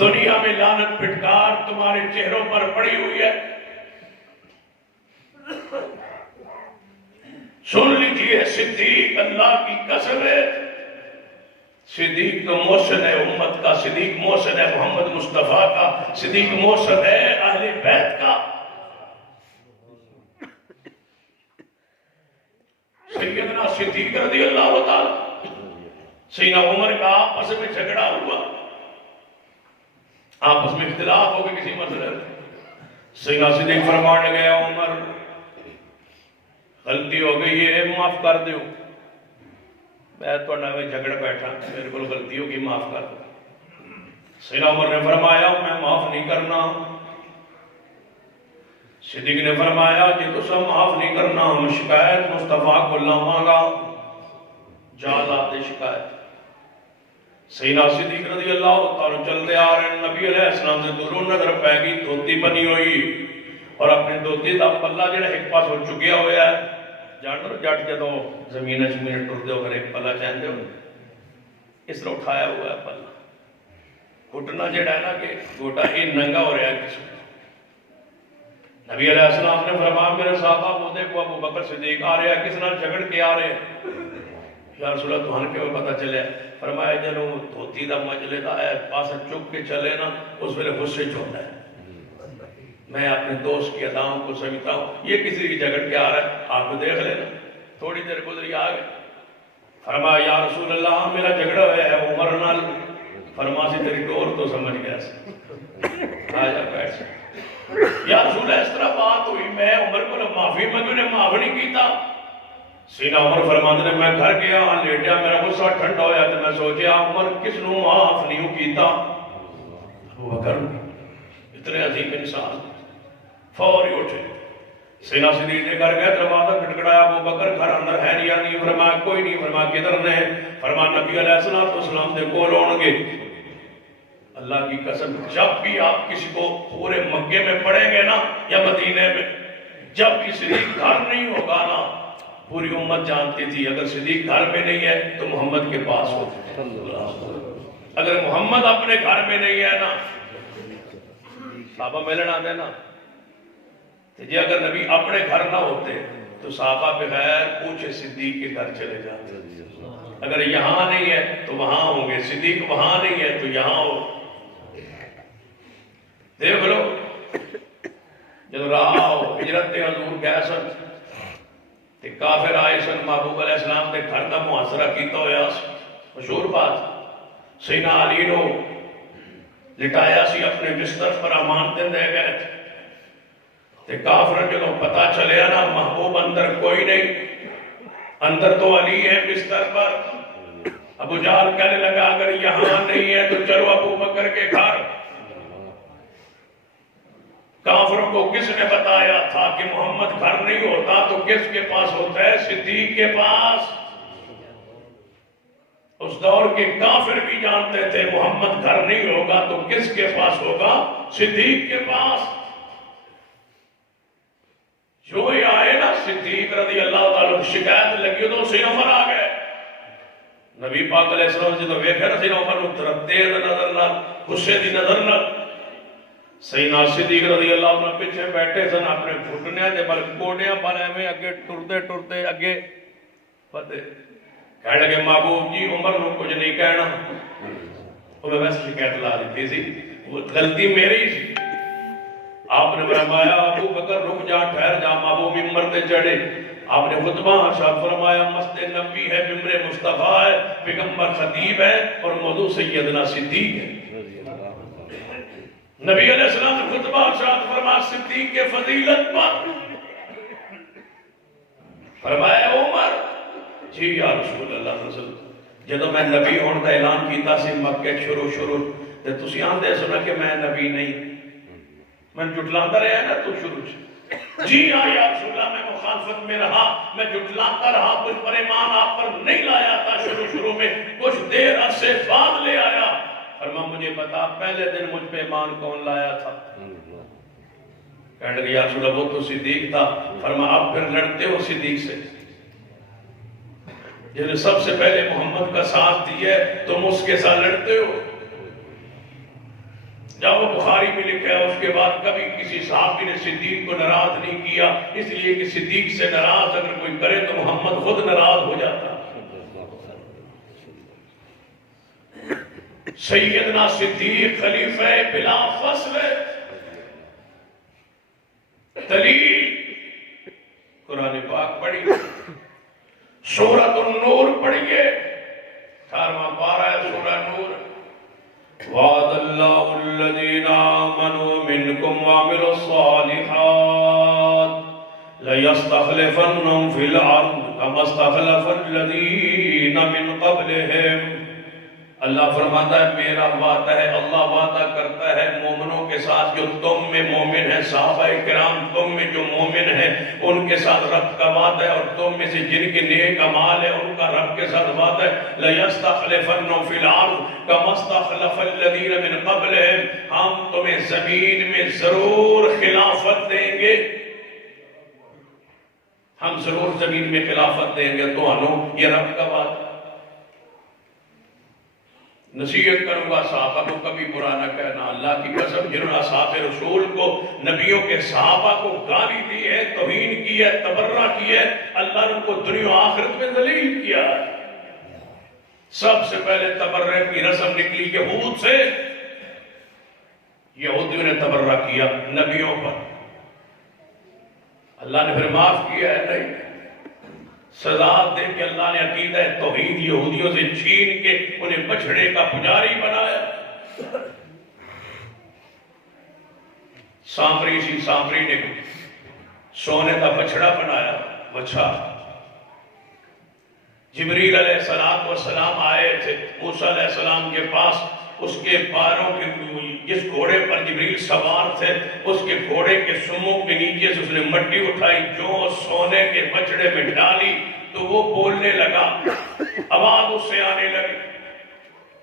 دنیا میں لعنت پھٹکار تمہارے چہروں پر پڑی ہوئی ہے. سن لیجئے صدیق اللہ کی قسم ہے، صدیق تو محسن ہے امت کا، صدیق محسن ہے محمد مصطفیٰ کا، صدیق محسن ہے اہل بیت کا. سیدنا صدیق رضی اللہ تعالی سیدنا عمر کا آپس میں جھگڑا ہوا، آپس میں اختلاف ہو گئے کسی مسئلے میں. سیدنا صدیق فرمانے گیا عمر غلطی ہو گئی ہے معاف کر دیو. میں تو نوے جھگڑ بیٹھا، میرے کو غلطی ہوگی معاف کر دو. سیدنا عمر نے فرمایا میں معاف نہیں کرنا. صدیق نے فرمایا کہ تو سب معاف نہیں کرنا، ہم شکایت مصطفیٰ کو لاواں گا. جا لاتے شکایت. سیدنا صدیق رضی اللہ تعالیٰ چلتے آ رہے ہیں، نبی علیہ السلام سے دوروں نظر پہ گئی دھوتی بنی ہوئی اور اپنے دھوتی دا پلہ جڑا ایک پاس ہو چکیا ہوا ہے. جان دو جٹ جدو زمین زمین ٹر دے اگر ایک پلہ چاہتے ہو اس طرح اٹھایا ہوا ہے پلہ، گھٹنا جڑا ہے نا کہ گھوٹا ہی ننگا ہو رہا ہے کسی. نبی علیہ السلام نے فرمایا میرے صحابہ وہ دیکھو ابو بکر صدیق آ رہے ہیں، کس نال جھگڑ کے آ رہے ہیں. یا رسول اللہ تمہارے کیوں پتہ چلے؟ فرمایا جنو دھوتی دا مجلے دا ہے پاس چک کے چلے نا اس ویلے غصے چھوڑتا ہے. میں اپنے دوست کی اداؤں کو سمجھتا ہوں، یہ کسی کی جھگڑ کے آ رہا ہے، آپ کو دیکھ لینا. تھوڑی دیر گزری آ گئے. فرمایا یا رسول اللہ میرا جھگڑا ہوا ہے عمر نال. فرما سی تیری ٹور تو سمجھ گیا سی، آجا بیٹھ سے. یا رسول اللہ اس طرح بات ہوئی، میں عمر کو معافی مانگی، انہیں معاف نہیں کیتا. سیدنا عمر فرماتے ہیں میں گھر گیا لیٹیا، میرا غصہ ٹھنڈا ہویا تو میں سوچیا عمر کس نو معاف نہیں کیتا. ابو بکر اتنے عظیم انسان فوری اٹھے. سیدنا صدیق نے گھر گئے، دروازہ کھٹکھٹایا، ابو بکر گھر اندر ہے یا نہیں؟ فرمایا کوئی نہیں. فرمایا کدھر نے؟ فرمایا نبی علیہ السلام دے کول آن گے. اللہ کی قسم جب بھی آپ کسی کو پورے مکے میں پڑھیں گے نا یا مدینے میں، جب بھی صدیق گھر نہیں ہوگا نا، پوری امت جانتی تھی اگر صدیق گھر میں نہیں ہے تو محمد کے پاس ہوتے، اگر محمد اپنے گھر میں نہیں ہے نا، صحابہ ملن آتے نا، جی اگر نبی اپنے گھر نہ ہوتے تو صحابہ بغیر پوچھے صدیق کے گھر چلے جاتے، اگر یہاں نہیں ہے تو وہاں ہوں گے، صدیق وہاں نہیں ہے تو یہاں ہو۔ دیکھ لو جب رہا ہو ہجرت حضور گئے سن تے کافر آئے سن محبوب علیہ السلام دے گھر دا محاصرہ کیتا ہویا سی، مشہور بات، سیدنا علی نو لٹایا سی اپنے بستر پر امان دے گئے تھے تے کافر جدوں پتہ چلیا نا محبوب اندر کوئی نہیں، اندر تو علی ہے بستر پر، ابو جہل کہنے لگا اگر یہاں نہیں ہے تو چلو ابو بکر کے گھر۔ کافروں کو کس نے بتایا تھا کہ محمد گھر نہیں ہوتا تو کس کے پاس ہوتا ہے؟ صدیق کے پاس۔ اس دور کے کافر بھی جانتے تھے محمد گھر نہیں ہوگا تو کس کے پاس ہوگا؟ صدیق کے پاس۔ جو ہی آئے نا صدیق رضی اللہ تعالیٰ شکایت لگی تو سیدنا عمر آ گئے، نبی پاک علیہ السلام جی تو ویکھے نا سیدنا عمر نو تیز نظر نہ، غصے دی نظر نہ، سیدنا صدیق رضی اللہ عنہ پیچھے بیٹھے سن اپنے گھٹنے دے بل کوڑیاں پر ایویں اگے ٹرتے ٹرتے اگے پتے کہنے لگے محبوب جی عمر نو کچھ نہیں کہنا، وہ ویسے شکایت لا دیتی سی، وہ غلطی میری سی۔ آپ نے فرمایا ابو بکر رک جا، ٹھہر جا، محبوب ممبر تے چڑھے، آپ نے خطبہ ارشاد فرمایا مسجد نبی ہے، ممبر مصطفیٰ ہے، پیغمبر خطیب ہے اور موضوع سیدنا صدیق ہے۔ نبی علیہ السلام نے خطبہ ارشاد فرمایا صدیق کے فضیلت پر، فرمایا عمر جی یا رسول اللہ رسول جدو میں نبی ہونے کا اعلان کیتا سی مکے شروع تے تسی آندے سنا کہ میں نبی نہیں، میں جھٹلاتا رہا نا تو شروع سے جی ہاں یا رسول اللہ میں مخالفت میں رہا، میں جھٹلاتا رہا، کچھ پر ایمان آپ پر نہیں لایا تھا شروع میں، کچھ دیر عرصے بعد لے آیا۔ فرما مجھے بتا پہلے دن مجھ پہ ایمان کون لایا تھا؟ کہنے لگے یا رسول اللہ وہ تو صدیق تھا۔ فرما آپ پھر لڑتے ہو صدیق سے، جس نے سب سے پہلے محمد کا ساتھ دیا ہے تم اس کے ساتھ لڑتے ہو۔ جب وہ بخاری میں لکھا ہے اس کے بعد کبھی کسی صحابی نے صدیق کو ناراض نہیں کیا، اس لیے کہ صدیق سے ناراض اگر کوئی کرے تو محمد خود ناراض ہو جاتا۔ سیدنا صدیق خلیفہ بلا فصل، دلیل قرآن پاک پڑھی، سورۃ النور پڑھیے، 18واں پارہ ہے سورہ نور۔ وعد اللہ الذین آمنوا منکم وعملوا الصالحات لَيَسْتَخْلِفَنَّهُمْ فِي الْأَرْضِ كَمَا اسْتَخْلَفَ الَّذِينَ مِنْ قَبْلِهِمْ۔ اللہ فرماتا ہے میرا وعدہ ہے، اللہ وعدہ کرتا ہے مومنوں کے ساتھ جو تم میں مومن ہیں، صحابہ کرام تم میں جو مومن ہیں ان کے ساتھ رب کا وعدہ ہے، اور تم میں سے جن کے نیک اعمال ہیں ان کا رب کے ساتھ وعدہ ہے۔ لَيَسْتَخْلِفَنَّهُمْ فِي الْأَرْضِ كَمَا اسْتَخْلَفَ الَّذِينَ مِنْ قَبْلِهِمْ، ہم تمہیں زمین میں ضرور خلافت دیں گے، ہم ضرور زمین میں خلافت دیں گے تو انو یہ رب کا وعدہ۔ نصیحت کروں گا صحابہ کو کبھی برا نہ کہنا، اللہ کی قسم جنہوں نے اصحاب رسول کو، نبیوں کے صحابہ کو گالی دی ہے، توہین کی ہے، تبرہ کی ہے، اللہ نے ان کو دنیا و آخرت میں ذلیل کیا ہے۔ سب سے پہلے تبرہ کی رسم نکلی یہود سے، یہودیوں نے تبرہ کیا نبیوں پر، اللہ نے پھر معاف کیا ہے نہیں، سزا دے کے اللہ نے عقیدہ توحید یہودیوں سے چھین کے انہیں بچھڑے کا پجاری بنایا۔ سامری نے سونے کا بچھڑا بنایا، بچھا۔ جبریل علیہ السلام آئے تھے موسیٰ علیہ السلام کے پاس، اس کے پاروں کے جس گھوڑے پر جبریل سوار تھے اس کے گھوڑے کے سموں کے نیچے سے اس نے مٹی اٹھائی، جو سونے کے بچڑے میں ڈالی تو وہ بولنے لگا، آواز اس سے آنے لگی۔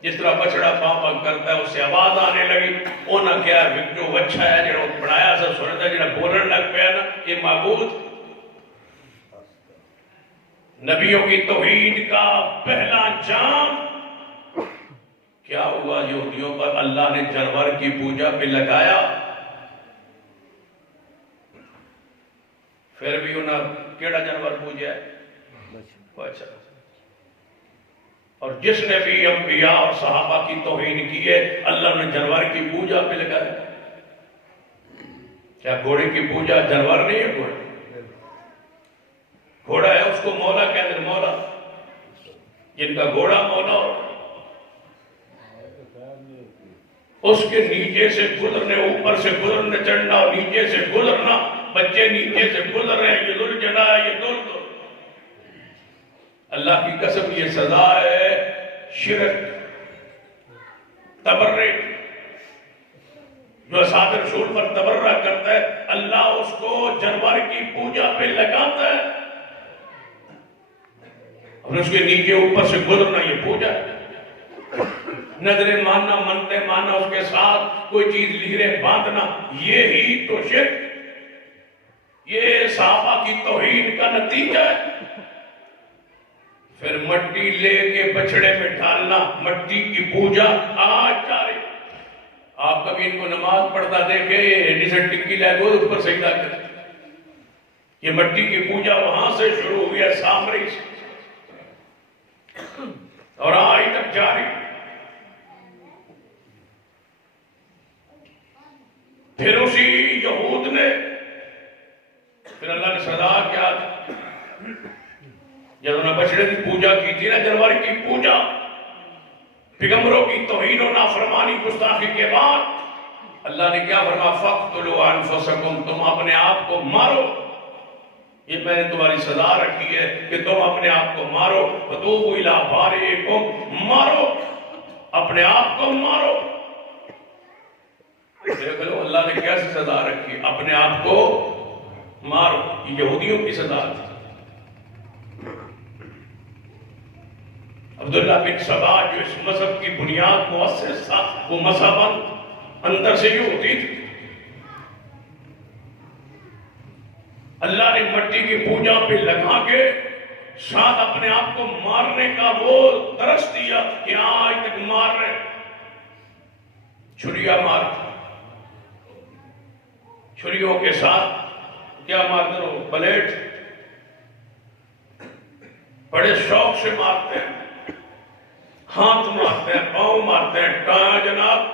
جس طرح بچڑا پاں کرتا ہے اس سے آواز آنے لگی انہاں کیا جو بچہ ہے جڑا بنایا سا سنتا جڑا بولن لگ پیا نا یہ معبود نبیوں کی توحید کا پہلا جام کیا ہوا یہودیوں پر اللہ نے جانور کی پوجا پہ لگایا پھر بھی انہاں کیڑا جانور پوجا ہے بچہ اور جس نے بھی انبیاء اور صحابہ کی توہین کی ہے اللہ نے جانور کی پوجا پہ لگایا کیا گھوڑے کی پوجا جانور نہیں ہے گھوڑا ہے اس کو مولا کہتے ہیں مولا جن کا گھوڑا مولا ہو اس کے نیچے سے گزرنے اوپر سے گزرنے چڑھنا اور نیچے سے گزرنا بچے نیچے سے گزر رہے ہیں یہ دل جنا ہے یہ دل دل اللہ کی قسم یہ سزا ہے شرک تبرک جو اساتذ رسول پر تبرہ کرتا ہے اللہ اس کو جانور کی پوجا پہ لگاتا ہے اور اس کے نیچے اوپر سے گزرنا یہ پوجا نظریں ماننا منتے ماننا اس کے ساتھ کوئی چیز لیرے باندھنا یہی تو شرک یہ صحابہ کی توہین کا نتیجہ ہے پھر مٹی لے کے بچڑے میں ڈالنا مٹی کی پوجا آج جاری آپ کبھی ان کو نماز پڑھتا دیکھے نیچے ٹکی لے گو اس پر سجدہ کرتے یہ مٹی کی پوجا وہاں سے شروع ہوئی ہے سامری سے اور آج تک جاری پھر اسی یہود نے پھر اللہ نے سزا کیا جب انہوں نے بچڑے کی پوجا کی تھی نا جانور کی پوجا پیغمبروں کی توہین و نافرمانی گستاخی کے بعد اللہ نے کیا فرمایا فَقْتُلُوا أَنفُسَكُمْ تم اپنے آپ کو مارو یہ میں نے تمہاری سزا رکھی ہے کہ تم اپنے آپ کو مارو فَتُوبُوا إِلَىٰ بَارِئِكُمْ مارو اپنے آپ کو مارو دیکھ لو اللہ نے کیسے سزا رکھی اپنے آپ کو مارو یہ یہودیوں کی سزا تھی عبداللہ بن سبا جو اس مذہب کی بنیاد مؤسس تھا وہ مذہب اندر سے ہی ہوتی تھی اللہ نے مٹی کی پوجا پہ لگا کے ساتھ اپنے آپ کو مارنے کا وہ درس دیا کہ آج تک مار رہے چھریا مارتے چھریوں کے ساتھ کیا مارتے ہو بلیٹ بڑے شوق سے مارتے ہیں ہاتھ مارتے ہیں پاؤں مارتے ہیں ٹانگ جناب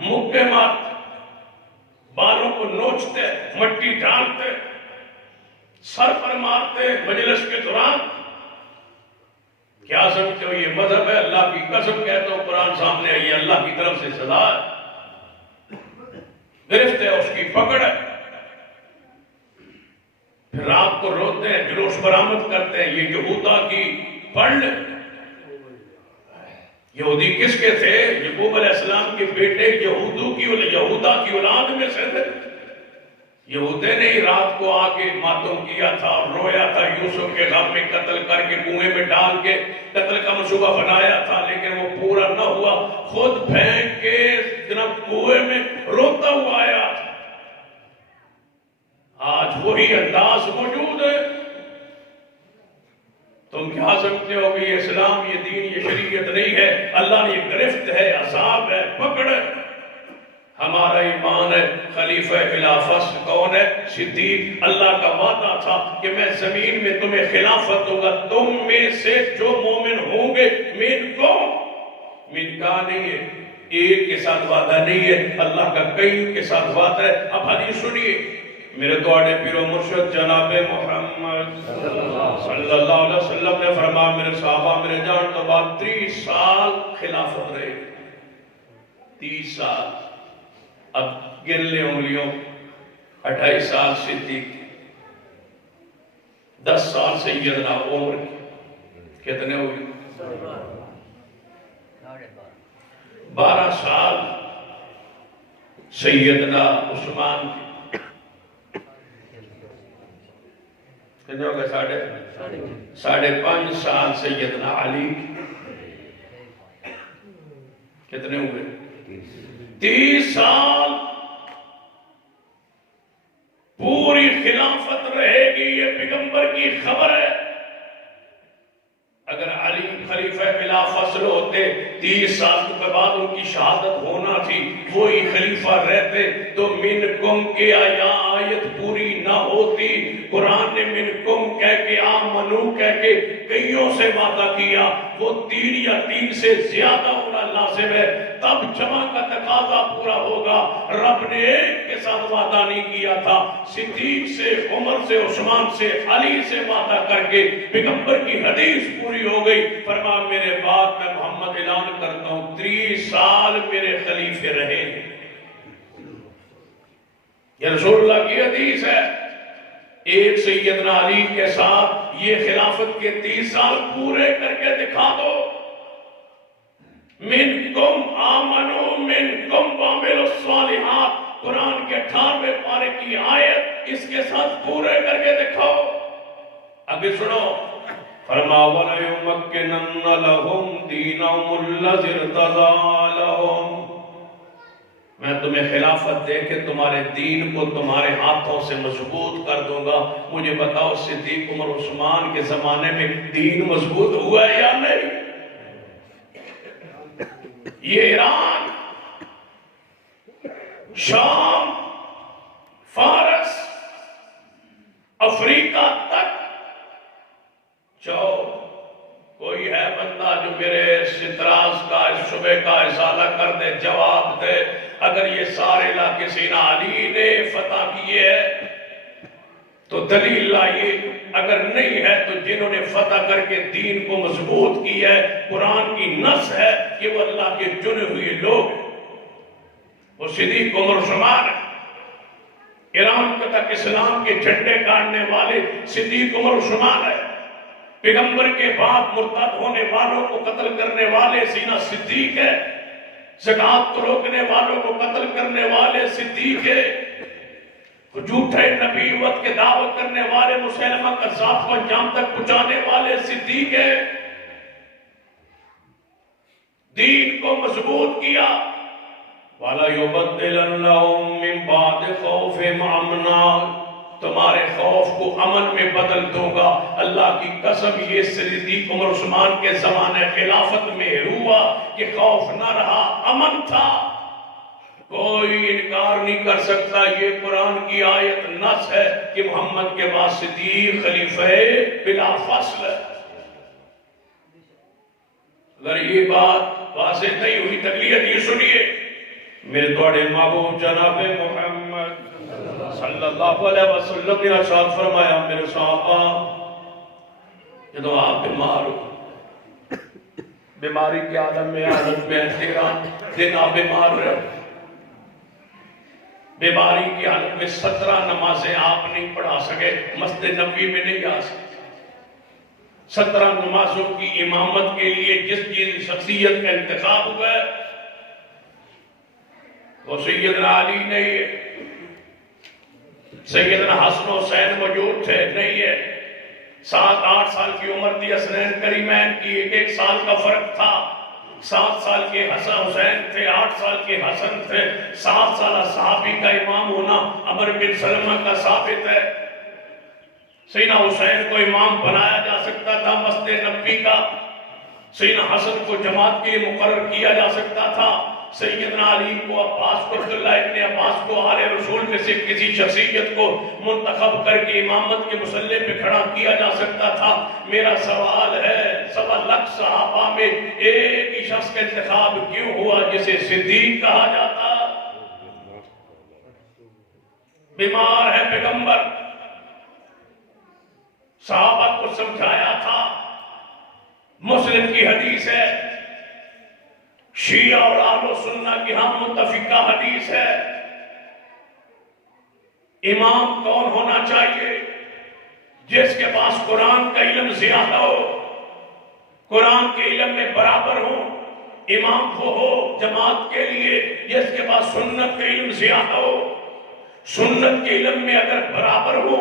مکے مارتے بالوں کو نوچتے مٹی ڈالتے سر پر مارتے مجلس کے دوران کیا سمجھتے ہو یہ مذہب ہے اللہ کی قسم کہتا ہوں قرآن سامنے آئی ہے اللہ کی طرف سے سزا ہے گرفت ہے اس کی پکڑ ہے پھر رات کو روتے ہیں جلوس برآمد کرتے ہیں یہ یہودا کی پڑھ لیں یہودی کس کے تھے یعقوب علیہ السلام کے بیٹے یہودا کی اولاد میں سے تھے یہودے نے ہی رات کو آ کے ماتم کیا تھا اور رویا تھا یوسف کے غم میں قتل کر کے کنویں میں ڈال کے قتل کا منصوبہ بنایا تھا لیکن وہ پورا نہ ہوا خود پھینک کے جناب کنویں میں روتا ہوا آیا آج وہی انداز موجود ہے تم کیا سمجھتے ہو کہ یہ اسلام یہ دین یہ شریعت نہیں ہے اللہ نے یہ گرفت ہے عذاب ہے پکڑ ہے ہمارا ایمان ہے خلیفہ خلافت کون ہے صدیق اللہ کا وعدہ تھا کہ میں زمین میں تمہیں خلافت دوں گا تم میں سے جو مومن ہوں گے من کا نہیں ہے ایک کے ساتھ وعدہ نہیں ہے اللہ کا کئی کے ساتھ وعدہ ہے اب حدیث سنیے میرے دوڑے پیر و مرشد جناب محمد صلی اللہ علیہ وسلم نے فرمایا میرے صحابہ میرے جان تو بعد 30 سال خلافت رہے 30 سال اب گن لے انگلیوں 28 سال صدیق 10 سال سیدنا عمر کتنے ہوئے 12 سال سیدنا عثمان کتنے ہو گئے 5.5 سال سیدنا علی کتنے ہوئے؟ 30 سال پوری خلافت رہے گی، یہ پیغمبر کی خبر ہے۔ اگر علی خلیفہ بلا فصل ہوتے 30 سال کے بعد ان کی شہادت ہونا تھی، وہی خلیفہ رہتے تو منکم کے آیت پوری نہ ہوتی۔ قرآن نے منکم کہہ کے آمنو کہہ کے کئیوں سے وعدہ کیا، وہ 3 یا 3 سے زیادہ ہونا لازم ہے، تب جمع کا تقاضا پورا ہوگا۔ رب نے ایک کے ساتھ وعدہ نہیں کیا تھا، صدیق سے، عمر سے، عثمان سے، علی سے وعدہ کر کے پیغمبر کی حدیث پوری ہو گئی۔ فرمایا میرے بعد میں محمد اعلان کرتا ہوں 30 سال میرے خلیفے رہے۔ یہ رسول اللہ کی حدیث ہے۔ ایک سیدنا علی کے ساتھ یہ خلافت کے 30 سال پورے کر کے دکھا دو۔ منکم آمنو منکم وعملوا الصالحات، قرآن کے 18ویں پارے کی آیت اس کے ساتھ پورے کر کے دکھاؤ۔ ابھی سنو، فرما وَلَيُمَكِّنَنَّ لَهُمْ دِينَهُمُ الَّذِي ارْتَضَىٰ لَهُمْ، میں تمہیں خلافت دے کے تمہارے دین کو تمہارے ہاتھوں سے مضبوط کر دوں گا۔ مجھے بتاؤ صدیق عمر عثمان کے زمانے میں دین مضبوط ہوا ہے یا نہیں؟ یہ ایران، شام، فارس، افریقہ تک جاؤ، کوئی ہے بندہ جو میرے اس اعتراض کا، اس شبہ کا ازالہ کر دے، جواب دے۔ اگر یہ سارے علاقے سینا علی نے فتح کیے ہے تو دلیل لائیے، اگر نہیں ہے تو جنہوں نے فتح کر کے دین کو مضبوط کیا ہے، قرآن کی نص ہے کہ وہ اللہ کے چنے ہوئے لوگ ہیں، وہ صدیق عمر عثمان ہیں۔ ایران تک اسلام کے جھنڈے گاڑنے والے صدیق عمر عثمان ہیں۔ پیغمبر کے بعد مرتد ہونے والوں کو قتل کرنے والے سینا صدیق ہے۔ زکوٰۃ کو روکنے والوں کو قتل کرنے والے صدیق ہے۔ جھوٹے نبوت کے دعوت کرنے والے مسلمہ کذاب کو انجام تک پہنچانے والے صدیق ہے۔ دین کو مضبوط کیا۔ وَلَيُبَدِّلَنَّهُم مِّن بَعْدِ خَوْفِهِمْ أَمْنًا، تمہارے خوف کو امن میں بدل دوں گا۔ اللہ کی قسم یہ صدیق عمر عثمان کے زمانے خلافت میں ہوا کہ خوف نہ رہا، امن تھا۔ کوئی انکار نہیں کر سکتا، یہ قرآن کی آیت نص ہے کہ محمد کے بعد صدیق خلیفہ بلا فصل ہے۔ اگر یہ بات واضح نہیں ہوئی تکلیت یہ سنیے، میرے توڑے محبوب جناب محمد صلی اللہ علیہ وسلم نے ارشاد فرمایا، میرے صحابہ جب آپ بیمار ہو، بیماری کے عالم میں حالت میں 13 دن آپ بیمار رہے، بیماری کی حالت میں 17 نمازیں آپ نہیں پڑھا سکے، مسجد نبوی میں نہیں جا سکے۔ 17 نمازوں کی امامت کے لیے جس شخصیت کا انتخاب ہوا ہے وہ سیدنا علی نہیں ہے، سیدنا حسن و حسین موجود تھے نہیں ہے۔ 7-8 سال کی عمر تھی حسنین کریمین کی، 1 سال کا فرق تھا۔ 7 سال کے حسن حسین تھے، 8 سال کے حسن تھے۔ 7 سالہ صحابی کا امام ہونا عمر بن سلمہ کا ثابت ہے۔ سیدنا حسین کو امام بنایا جا سکتا تھا مسجد نبوی کا، سیدنا حسن کو جماعت کے لیے مقرر کیا جا سکتا تھا، سیدنا علی کو، عباس کو، عبداللہ ابن عباس کو، آل رسول میں سے کسی شخصیت کو منتخب کر کے امامت کے مسلح پہ کھڑا کیا جا سکتا تھا۔ میرا سوال ہے 1.25 لاکھ صحابہ میں ایک ہی شخص کا انتخاب کیوں ہوا جسے صدیق کہا جاتا؟ بیمار ہے پیغمبر، صحابہ کو سمجھایا تھا۔ مسلم کی حدیث ہے، شیعہ اور اہل سنہ کی ہم متفقہ حدیث ہے، امام کون ہونا چاہیے؟ جس کے پاس قرآن کا علم زیادہ ہو، قرآن کے علم میں برابر ہو، امام وہ ہو جماعت کے لیے جس کے پاس سنت کا علم زیادہ ہو۔ سنت کے علم میں اگر برابر ہو،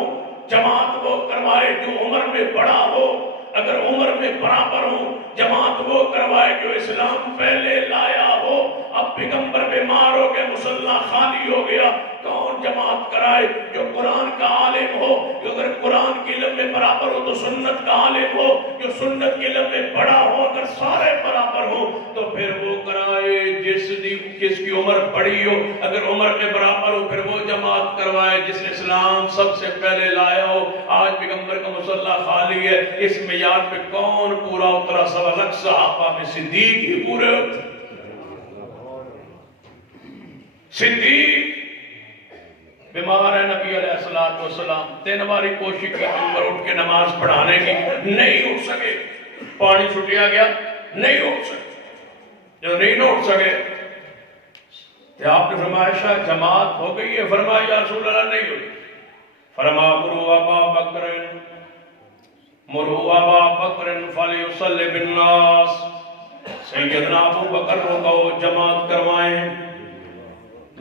جماعت وہ کروائے جو عمر میں بڑا ہو، اگر عمر میں برابر ہو، جماعت وہ کروائے جو اسلام پہلے لایا ہو۔ اب پیغمبر بیمار ہو گئے، مصلی خالی ہو گیا، کون جماعت کرائے؟ جو قرآن کا عالم ہو، جو اگر قرآن کے علم میں برابر ہو تو سنت کا عالم ہو، جو سنت کے علم میں بڑا ہو، اگر سارے برابر ہو تو پھر وہ کرائے۔ جس کی عمر بڑی ہو، اگر عمر میں برابر ہو پھر وہ جماعت کروائے۔ جس نے اسلام سب سے پہلے لایا ہو، آج پیغمبر کا مصلی خالی ہے، اس معیار پہ کون پورا اترا؟ 1.25 لاکھ صحابہ میں صدیق ہی پورے ہوتے۔ صدیق بیمار ہے، نبی علیہ السلام 3 باری کوشش کی اوپر اٹھ کے نماز پڑھانے کی، نہیں اٹھ سکے، پانی چھٹیا گیا، نہیں اٹھ سکے۔ جو نہیں اٹھ سکے تو آپ نے فرمایا شاہ جماعت ہو گئی ہے؟ فرمایا یا رسول اللہ نہیں ہوئی۔ فرمایا مروا ابا بکر فلیصلی بالناس، سیدنا ابو بکر کو کہو جماعت کروائیں۔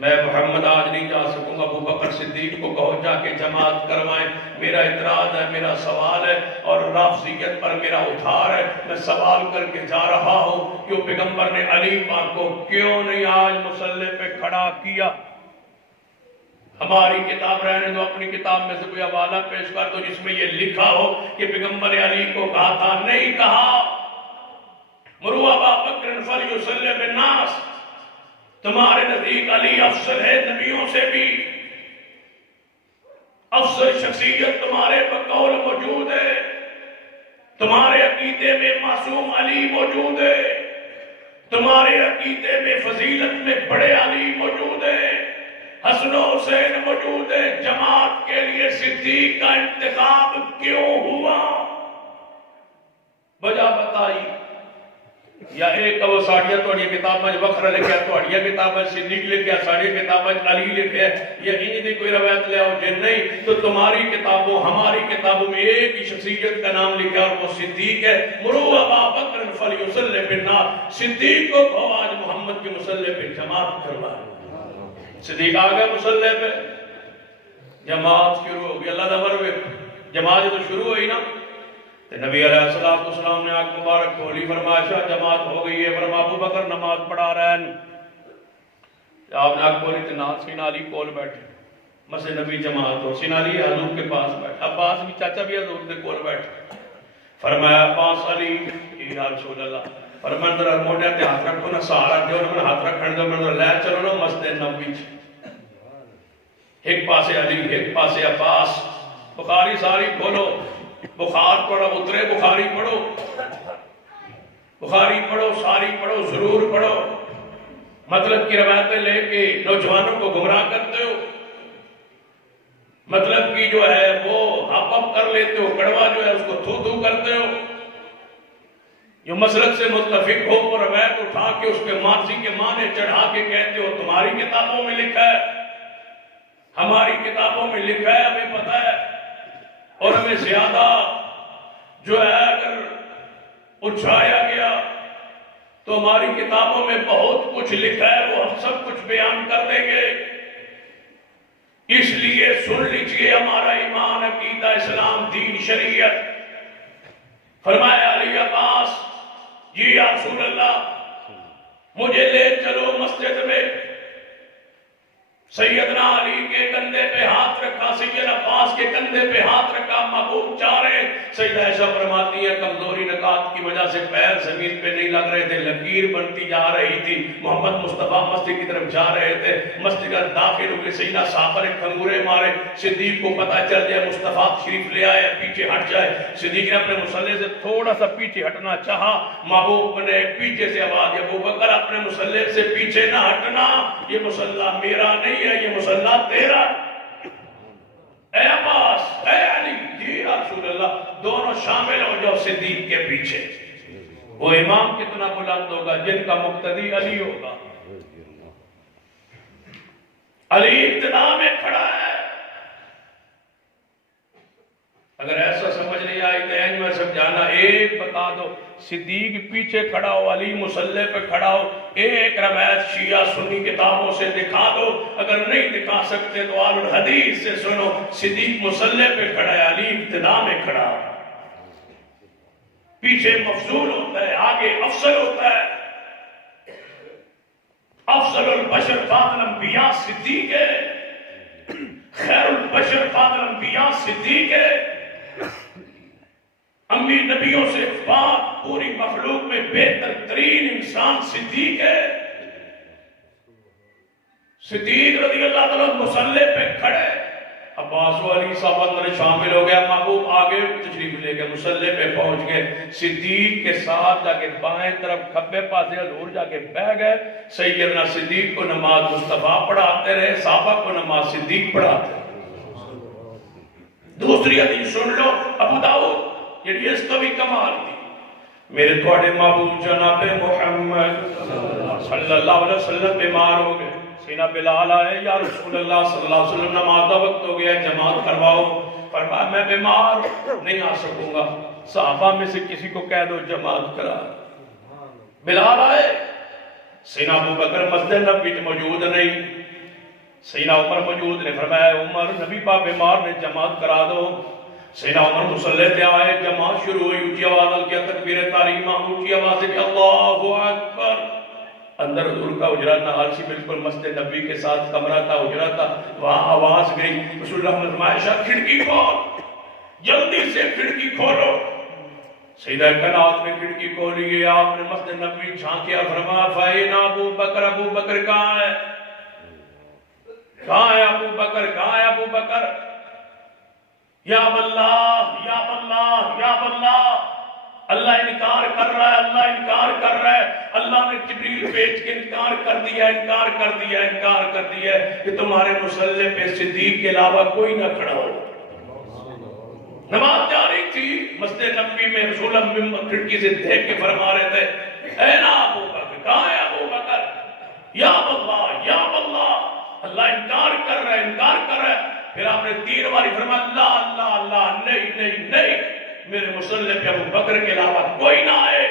میں محمد آج نہیں جا سکوں گا، ابو بکر صدیق کو کہو جا کے جماعت کروائیں۔ میرا اعتراض ہے، میرا سوال ہے، اور رافضیت پر میرا ادھار ہے۔ میں سوال کر کے جا رہا ہوں، کیوں پیغمبر نے علی پاک کو کیوں نہیں آج مصلی پہ کھڑا کیا؟ ہماری کتاب رہنے دو، اپنی کتاب میں سے کوئی حوالہ پیش کر دو جس میں یہ لکھا ہو کہ پیغمبر علی کو کہا تھا، نہیں کہا۔ مروا ابا بکر فلیصلی بالناس، تمہارے نزدیک علی افضل ہے نبیوں سے بھی، افضل شخصیت تمہارے بقول موجود ہے، تمہارے عقیدے میں معصوم علی موجود ہے، تمہارے عقیدے میں فضیلت میں بڑے علی موجود ہے، حسن و حسین موجود ہے، جماعت کے لیے صدیق کا انتخاب کیوں ہوا؟ وجہ بتائی۔ یا ایک وہ ساڑیاں توڑی کتابیں وکھرا لکھیا، توڑیاں کتابیں صدیق لکھیا، ساڑی کتابیں علی لکھیا، یا انہی دی کوئی روایت لے آؤ جن نہیں تو تمہاری کتابوں ہماری کتابوں میں ایک ہی شخصیت کا نام لکھا اور وہ صدیق ہے۔ مرو ابا بکر فلیصلی بالناس، صدیق کو کہو آج محمد کے مصلی پہ جماعت کروائے۔ صدیق آ گئے مصلی پہ، جماعت شروع ہو گئی۔ اللہ دا مروے جماعت تو شروع ہوئی نا، نبی علیہ السلام نے آنکھ مبارک کھولی، فرمایا شاہ جماعت ہو گئی ہے۔ فرمایا ابو بکر نماز پڑھا رہے ہیں۔ آپ نے آنکھ کھولی تو نال سینا علی کول بیٹھے، مسجد نبی جماعت ہو، سینا علی حضور کے پاس بیٹھے، عباس بھی چاچا بھی حضور کے کول بیٹھے۔ فرمایا عباس علی یا رسول اللہ، فرمایا ذرا موڈے تے ہاتھ رکھو نا، سہارا دیو نا، میں ہاتھ رکھن دو، میں لے چلو نا مسجد نبی چ، ایک پاسے علی ایک پاسے عباس۔ بخاری ساری کھولو، بخار پڑھو، اترے بخاری پڑھو، بخاری پڑھو، ساری پڑھو، ضرور پڑھو۔ مطلب کی روایتیں لے کے نوجوانوں کو گمراہ کرتے ہو، مطلب کی جو ہے وہ ہپ اپ کر لیتے ہو، کڑوا جو ہے اس کو تھو تھو کرتے ہو۔ جو مسلک سے متفق ہو وہ روایت اٹھا کے اس کے ماضی کے معنی چڑھا کے کہتے ہو تمہاری کتابوں میں لکھا ہے، ہماری کتابوں میں لکھا ہے، ہمیں پتہ ہے، اور ہمیں زیادہ جو ہے اگر اچھایا گیا تو ہماری کتابوں میں بہت کچھ لکھا ہے، وہ ہم سب کچھ بیان کر دیں گے۔ اس لیے سن لیجئے ہمارا ایمان، عقیدہ، اسلام، دین، شریعت۔ فرمایا علی عباس، جی یا رسول اللہ مجھے لے چلو مسجد میں۔ سیدنا علی کے کندھے پہ ہاتھ رکھا، سیدنا عباس کے کندھے پہ ہاتھ رکھا، محبوب چاہ رہے۔ سیدہ عائشہ فرماتی ہے کمزوری نکات کی وجہ سے پیر زمین پہ نہیں لگ رہے تھے، لکیر بنتی جا رہی تھی۔ محمد مصطفیٰ مسجد کی طرف جا رہے تھے، مسجد کا داخل ہو کے سیدنا صحابہ نے کھنگورے مارے، صدیق کو پتہ چل جائے مصطفیٰ شریف لے آئے، پیچھے ہٹ جائے۔ صدیق نے اپنے مصلی سے تھوڑا سا پیچھے ہٹنا چاہا، محبوب نے پیچھے سے آواز دی، ابو بکر اپنے مصلی سے پیچھے نہ ہٹنا، یہ مصلی میرا نہیں ہے، یہ مصلی تیرا۔ اے عباس، اے علی، جی رسول اللہ، دونوں شامل ہو جاؤ صدیق کے پیچھے۔ وہ امام کتنا بلند ہوگا جن کا مقتدی علی ہوگا۔ علی ابتدا میں کھڑا ہے۔ اگر ایسا سمجھ نہیں آئی تو اینج میں سمجھانا، ایک بتا دو، صدیق پیچھے کھڑا ہو، علی مصلی پہ کھڑا ہو، ایک روایت شیعہ سنی کتابوں سے دکھا دو۔ اگر نہیں دکھا سکتے تو آل الحدیث سے سنو، صدیق مصلی پہ کھڑا ہے، علی ابتدا میں کھڑا ہے، پیچھے مفضول ہوتا ہے، آگے افضل ہوتا ہے۔ البشر بعد الانبیاء صدیق ہے، خیر البشر بعد الانبیاء صدیق ہے، امی نبیوں سے بعد پوری مخلوق میں بہتر ترین انسان صدیق ہے۔ صدیق رضی اللہ تعالیٰ مصلی پہ کھڑے، عباس و علی صاحب اندر شامل ہو گیا، محبوب آگے تشریف لے گئے، مصلی پہ پہنچ گئے، صدیق کے ساتھ جا کے بائیں طرف کھبے پاسے حضور جا کے بہ گئے۔ سیدنا صدیق کو نماز مصطفیٰ پڑھاتے رہے، صحابہ کو نماز صدیق پڑھاتے رہے۔ دوسری حدیث سن لو، ابو داؤد، یہ اس کو بھی کمال دی، میرے تواڈے محبوب جناب محمد صلی اللہ علیہ وسلم بیمار ہو گئے، سینہ بلال آئے، یا رسول اللہ صلی اللہ علیہ وسلم نماز کا وقت ہو گیا، جماعت کرواؤ۔ فرمایا میں بیمار نہیں آ سکوں گا، صحابہ میں سے کسی کو کہہ دو جماعت کرا۔ بلال آئے، سینہ ابو بکر مسجد نبی موجود نہیں، سینہ عمر موجود نے، فرمایا عمر نبی پاک بیمار نے، جماعت کرا دو۔ سینہ عمر مصلی پہ آئے، جماعت شروع ہوئی، اونچی آواز کیا تکبیر تحریمہ، اونچی آواز سے کہ اللہ اکبر۔ اندر حضور کا حجرہ نہار سی بالکل مسجد نبی کے ساتھ کمرہ تھا، حجرہ تھا، وہاں آواز گئی، رسول اللہ نے فرمایا عائشہ کھڑکی کھول، جلدی سے کھڑکی کھولو۔ سیدہ کنات نے کھڑکی کھولی ہے، آپ نے مسجد نبی جھانکیا، فرمایا فائن ابو بکر، ابو بکر کہاں ہے؟ کہاں ہے ابو بکر؟ کہاں ہے ابو بکر؟ یا اللہ یا اللہ یا اللہ، اللہ انکار کر رہا ہے، اللہ انکار کر رہا ہے، اللہ نے جبریل بھیج کے انکار کر دیا، انکار کر دیا، انکار کر دیا کہ تمہارے مصلی پہ صدیق کے علاوہ کوئی نہ کھڑا ہو۔ نماز جاری تھی، مسجد نبی میں رسول اللہ کھڑکی سے دیکھ کے فرما رہے تھے اے نا ابو بکر، کہاں ہے ابو بکر؟ یا اللہ یا اللہ، اللہ انکار کر رہا ہے، انکار کر رہا ہے۔ پھر آپ نے 3 باری فرمایا اللہ اللہ اللہ، نہیں نہیں نہیں، میرے مصلی پہ ابو بکر کے علاوہ کوئی نہ آئے۔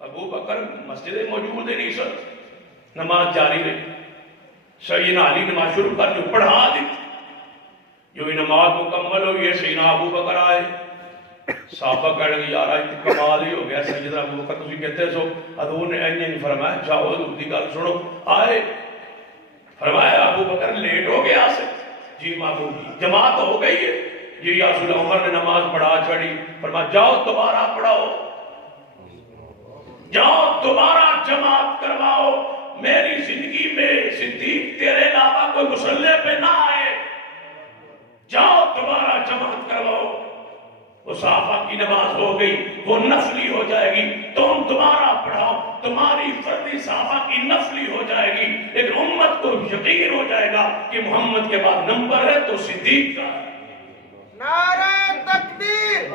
ابو بکر مسجد موجود ہے نہیں سر، نماز جاری رہی، سیدنا علی نماز شروع کر جو پڑھا دی، جو نماز مکمل ہوئی ہے سیدنا ابو بکر آئے، صحابہ کہنے لگے یار آج کمال ہی ہو گیا، سیدنا ابو بکر تسی کہتے سو، حضور نے انہیں فرمایا جاؤ حضور دی گل سنو، آئے، فرمایا ابو بکر لیٹ ہو گیا سے، جی محبوب جماعت ہو گئی ہے، جی یا رسول اللہ، عمر نے نماز پڑھا چھڑی، فرمایا جاؤ دوبارہ پڑھاؤ، جاؤ دوبارہ جماعت کرواؤ، میری زندگی میں صدیق تیرے علاوہ کوئی مصلی پہ نہ آئے، جاؤ دوبارہ جماعت کرواؤ۔ وہ صحابہ کی نماز ہو گئی، وہ نفلی ہو جائے گی، تم دوبارہ پڑھاؤ، تمہاری فردی صحابہ کی نفلی ہو جائے گی، لیکن امت کو یقین ہو جائے گا کہ محمد کے بعد نمبر ہے تو صدیق کا ہے۔ نعرہ تکبیر،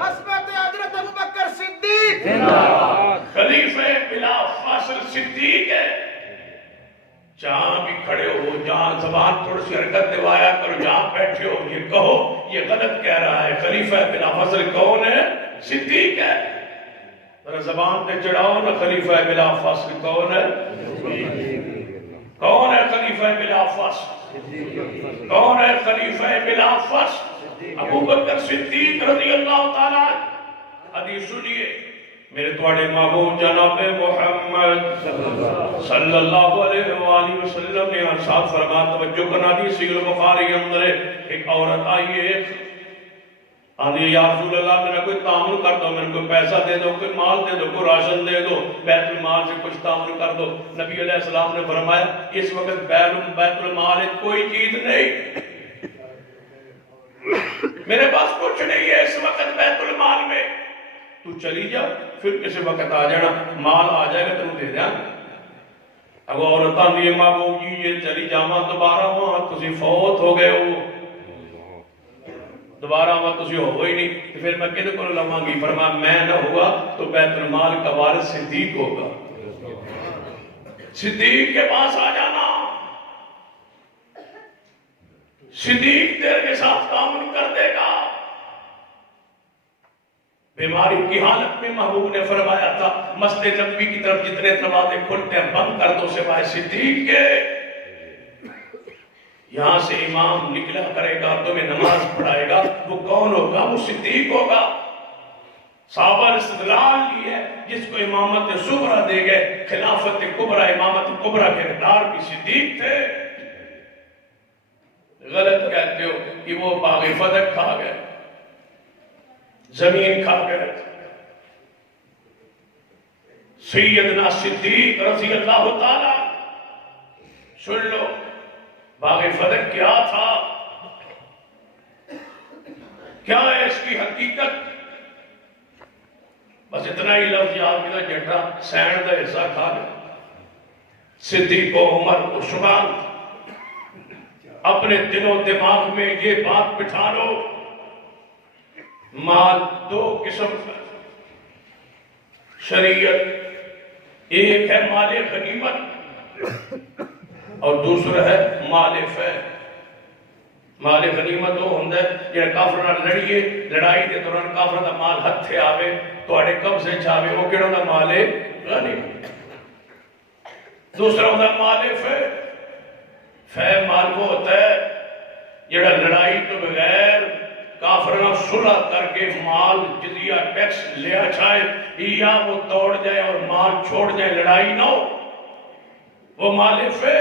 عصمت حضرت ابو بکر صدیق، خلیفہ بلا فاصل صدیق ہے۔ جہاں بھی کھڑے ہو، جہاں زبان تھوڑی سی حرکت دوایا کرو، جہاں بیٹھے ہو یہ کہو یہ غلط کہہ رہا ہے، خلیفہ بلا فاصل کون ہے؟ صدیق ہے۔ ذرا زبان پہ چڑھاؤ نا، خلیفہ بلا فاصل کون ہے؟ کون ہے خلیفہ بلا فاصل؟ کون ہے خلیفہ بلا فاصل؟ ابو بکر صدیق رضی اللہ تعالیٰ۔ حدیث سنیے، میرے تواڈے محبوب جناب محمد صلی اللہ علیہ وآلہ وسلم نے ارشاد فرمایا، توجہ کرنا، حدیث صحیح البخاری اندر ایک عورت آئی ہے، آدھی یا رسول اللہ میرا کوئی تعامل کر دو، میرے کوئی پیسہ دے دو، کوئی مال دے دو، کوئی راشن دے دو، بیت المال سے کچھ تعامل کر دو۔ نبی علیہ السلام نے فرمایا اس وقت بیت المال کوئی چیز نہیں، میرے پاس کچھ نہیں ہے اس وقت بیت المال میں، تو چلی جا، پھر کسی وقت آ جانا، مال آ جائے گا تم دے دیا۔ اگر عورتاں دی محبوب جی یہ چلی جاواں دوبارہ وہاں تسی فوت ہو گئے ہو، دوبارہ وہاں تسی ہو ہی نہیں، تو پھر میں کدے کو لواں گی؟ فرمایا میں نہ ہوا تو بیت المال کا وارث صدیق ہوگا، صدیق کے پاس آ جانا، صدیق تیرے کے ساتھ تعاون کر دے گا۔ بیماری کی حالت میں محبوب نے فرمایا تھا مسجد نبی کی طرف جتنے دروازے کھلتے ہیں بند کر دو سوائے صدیق کے۔ یہاں سے امام نکلا کرے گا، تمہیں نماز پڑھائے گا، وہ کون ہوگا؟ وہ صدیق ہوگا۔ صحابہ نے استدلال لی ہے جس کو امامت صغرا دے گئے، خلافت کبرا، امامت کبرا کے حقدار بھی صدیق تھے۔ غلط کہتے ہو کہ وہ باغ فدق کھا گئے، زمین کھا گئے۔ سیدنا صدیق رضی اللہ تعالی، سن لو باغ فدق کیا تھا، کیا ہے اس کی حقیقت؟ بس اتنا ہی لفظ یاد ملا، جٹا سینڈ دا حصہ کھا گیا۔ صدیق و عمر عثمان، اپنے دل و دماغ میں یہ بات بٹھا لو، مال دو قسم کا شریعت، ایک ہے مال غنیمت اور دوسرا ہے مال فے۔ مال غنیمت وہ ہوتا ہے جہاں کافر نال لڑیے، لڑائی کے دوران کافر دا مال ہتھے آوے تواڈے قبضے چ آوے، وہ کہڑا دا مال غنیمت۔ دوسرا ہوتا ہے مال فے۔ فے مال وہ ہوتا ہے جڑا لڑائی تو بغیر کافرنا صلح کر کے مال جزیہ ٹیکس لیا جائے یا وہ توڑ جائے اور مال چھوڑ جائے، لڑائی نہ ہو، وہ مال فے۔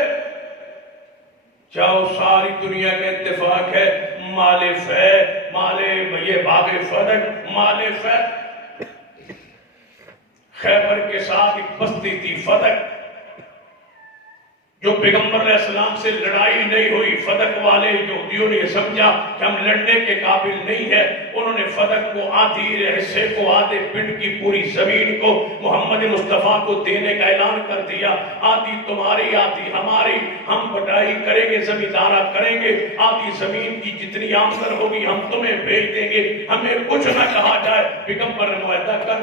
چاہو ساری دنیا کا اتفاق ہے، مال فے، مال یہ باغ فدق مال فے۔ خیبر کے ساتھ ایک بستی تھی فدق، جو پیغمبر علیہ السلام سے لڑائی نہیں ہوئی۔ فدق والے یہودیوں نے یہ سمجھا کہ ہم لڑنے کے قابل نہیں ہے، انہوں نے فدق کو آدھی حصے کو، آدھے پنڈ کی پوری زمین کو محمد مصطفیٰ کو دینے کا اعلان کر دیا۔ آدھی تمہاری، آدھی ہماری، ہم بٹائی کریں گے، زمیندارہ کریں گے، آدھی زمین کی جتنی آمدن ہوگی ہم تمہیں بھیج دیں گے، ہمیں کچھ نہ کہا جائے۔ پیغمبر نے معاہدہ کر،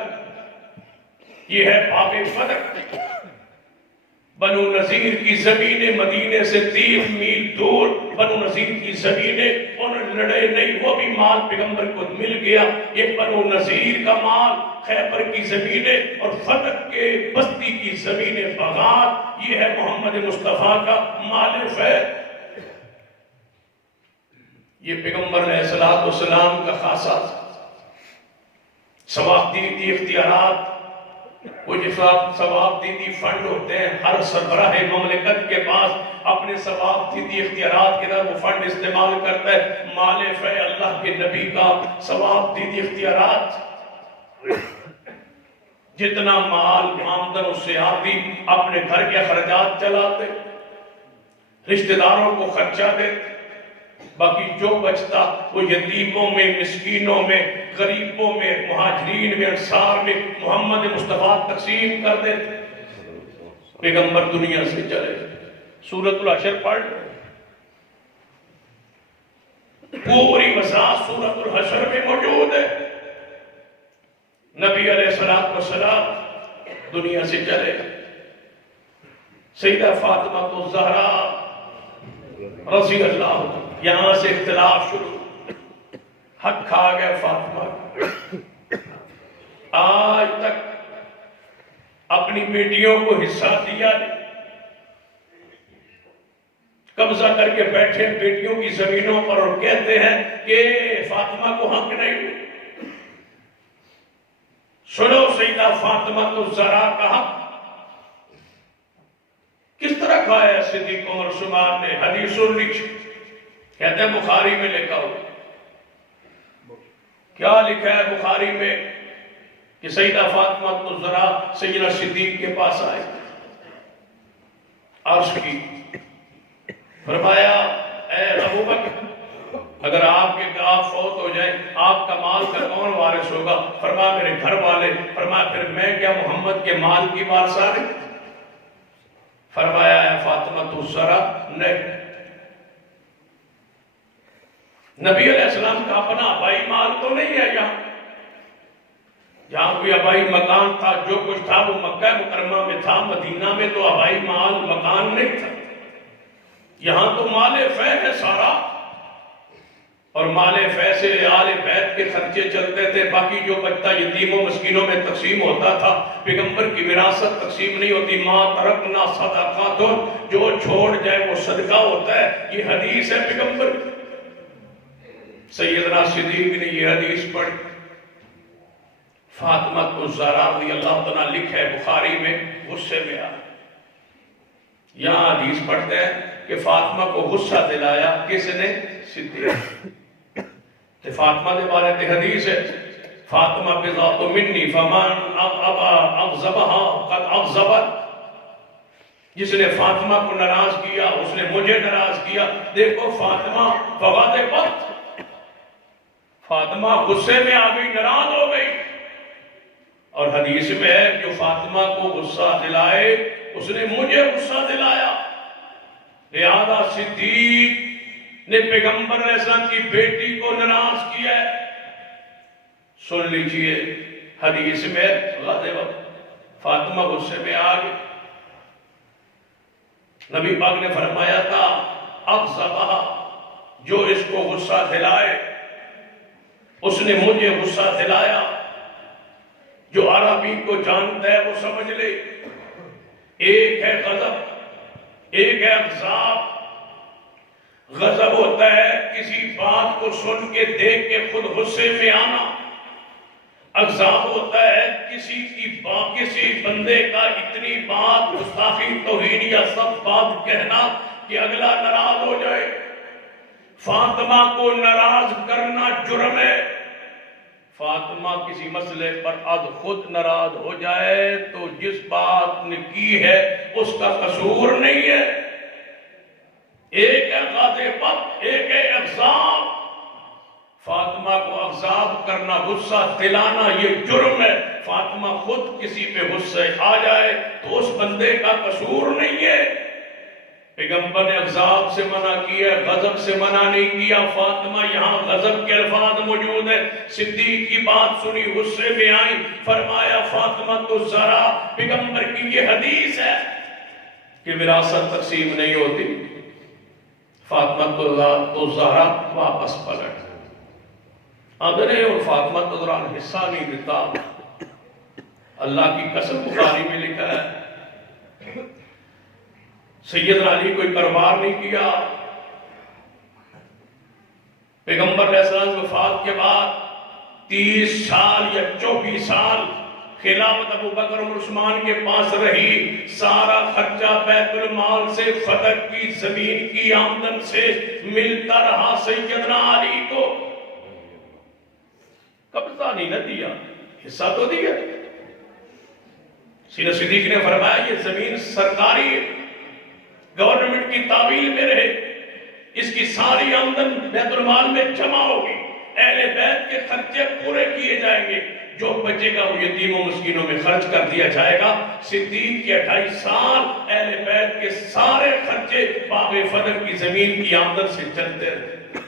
یہ ہے باغ فدق۔ بنو نذیر کی زمینیں مدینے سے 3 میل دور، بنو نذیر کی زمینیں، انہوں لڑے نہیں، وہ بھی مال پیغمبر کو مل گیا۔ یہ بنو نذیر کا مال، خیبر کی زمینیں اور فتح کے بستی کی زمینیں بغات، یہ ہے محمد مصطفیٰ کا مال فے۔ یہ پیغمبر علیہ السلام کا خاصہ ثوابدیدی اختیارات، وہ ثوابدیدی فنڈ ہوتے ہیں، ہر سربراہ مملکت کے پاس اپنے ثوابدیدی اختیارات کے در وہ فنڈ استعمال کرتا ہے۔ مال فے اللہ کے نبی کا ثوابدیدی اختیارات، جتنا مال آمدن اس سے آتی اپنے گھر کے اخراجات چلاتے، رشتہ داروں کو خرچہ دیتے، باقی جو بچتا وہ یتیموں میں، مسکینوں میں، غریبوں میں، مہاجرین میں، انصار میں محمد مصطفیٰ تقسیم کر دیتے۔ پیغمبر دنیا سے چلے، سورۃ الحشر پڑھ، پوری وضاحت سورۃ الحشر میں موجود ہے۔ نبی علیہ السلام دنیا سے چلے، سیدہ فاطمہ الزہرا رضی اللہ عنہ، یہاں سے اختلاف شروع، حق کھا گئے فاطمہ، آج تک اپنی بیٹیوں کو حصہ دیا نہیں، قبضہ کر کے بیٹھے بیٹیوں کی زمینوں پر اور کہتے ہیں کہ فاطمہ کو حق نہیں۔ سنو سیدہ فاطمہ الزہرا کا حق کس طرح کھایا ہے صدیق عمر عثمان نے؟ حدیث لکھ، کہتے ہیں بخاری میں لکھا ہو، کیا لکھا ہے بخاری میں کہ سیدہ فاطمہ الزہرا سیدنا صدیق کے پاس آئے، عرض کی، فرمایا اے ابو بکر اگر آپ فوت ہو جائیں آپ کا مال کا کون وارث ہوگا؟ فرمایا میرے گھر والے۔ فرمایا پھر میں کیا محمد کے مال کی وارثہ نہیں؟ فرمایا اے فاطمہ الزہرا نہیں، نبی علیہ السلام کا اپنا آبائی مال تو نہیں ہے یہاں کوئی آبائی مکان تھا، جو کچھ تھا وہ مکہ مکرمہ میں تھا، مدینہ میں تو آبائی مال مکان نہیں تھا، یہاں تو مال فے ہے سارا، اور مال فے سے آل بیت کے خرچے چلتے تھے، باقی جو بچتا یتیموں مسکینوں میں تقسیم ہوتا تھا۔ پیغمبر کی وراثت تقسیم نہیں ہوتی، ما ترکنا صدقات، جو چھوڑ جائے وہ صدقہ ہوتا ہے، یہ حدیث ہے پیغمبر۔ سیدنا صدیق نے یہ حدیث پڑھی، فاطمہ الزہرا رضی اللہ تعالیٰ لکھا ہے بخاری میں، غصے میں آ یہاں حدیث پڑھتے ہیں کہ فاطمہ کو غصہ دلایا کس نے؟ صدیق۔ تو فاطمہ کے بارے میں حدیث ہے فاطمہ بذات منی فمن ابا اغضبها قد اغضبت، جس نے فاطمہ کو ناراض کیا اس نے مجھے ناراض کیا۔ دیکھو فاطمہ فغضبت، فاطمہ غصے میں آ گئی، ناراض ہو گئی۔ اور حدیث میں ہے جو فاطمہ کو غصہ دلائے اس نے مجھے غصہ دلایا۔ لہذا صدیق نے پیغمبر علیہ السلام کی بیٹی کو ناراض کیا ہے۔ سن لیجئے حدیث میں فاطمہ غصے میں آ گئی، نبی پاک نے فرمایا تھا اغضبہ، جو اس کو غصہ دلائے اس نے مجھے غصہ دلایا۔ جو عربی کو جانتا ہے وہ سمجھ لے، ایک ہے غضب، ایک ہے اغضاب۔ غضب ہوتا ہے کسی بات کو سن کے دیکھ کے خود غصے میں آنا، اغضاب ہوتا ہے کسی بندے کا اتنی بات گستاخی توہین یا سب بات کہنا کہ اگلا ناراض ہو جائے۔ فاطمہ کو ناراض کرنا جرم ہے۔ فاطمہ کسی مسئلے پر خود ناراض ہو جائے تو جس بات نے کی ہے اس کا قصور نہیں ہے۔ ایک ہے غضب، ایک ہے اغضاب۔ فاطمہ کو اغضاب کرنا، غصہ دلانا یہ جرم ہے۔ فاطمہ خود کسی پہ غصے آ جائے تو اس بندے کا قصور نہیں ہے۔ پیغمبر نے اغضاب سے منع کیا، غضب سے منع نہیں کیا۔ فاطمہ یہاں غضب کے الفاظ موجود ہیں۔ صدیق کی بات سنی، غصے میں آئی، فرمایا فاطمہ الزہرا، پیغمبر کی یہ حدیث ہے کہ وراثت تقسیم نہیں ہوتی۔ فاطمہ الزہرا واپس پلٹ آدھنے اور فاطمہ الزہرا نے حصہ نہیں دیتا۔ اللہ کی قسم بخاری میں لکھا ہے سیدنا علی کوئی کاروبار نہیں کیا۔ پیغمبر علیہ السلام وفات کے بعد 30 سال یا 24 سال خلافت ابو بکر اور عثمان کے پاس رہی۔ سارا خرچہ بیت المال سے، فتح کی زمین کی آمدن سے ملتا رہا سیدنا علی کو۔ قبضہ نہیں نہ دیا، حصہ تو دیا۔ سیدنا صدیق نے فرمایا یہ زمین سرکاری ہے، گورنمنٹ کی تعویل میں رہے، اس کی ساری آمدن بیت المال میں جمع ہوگی، اہل بیت کے خرچے پورے کیے جائیں گے، جو بچے گا وہ یتیم و مسکینوں میں خرچ کر دیا جائے گا۔ صدیق کے 28 سال اہل بیت کے سارے خرچے باغ فتح کی زمین کی آمدن سے چلتے رہے۔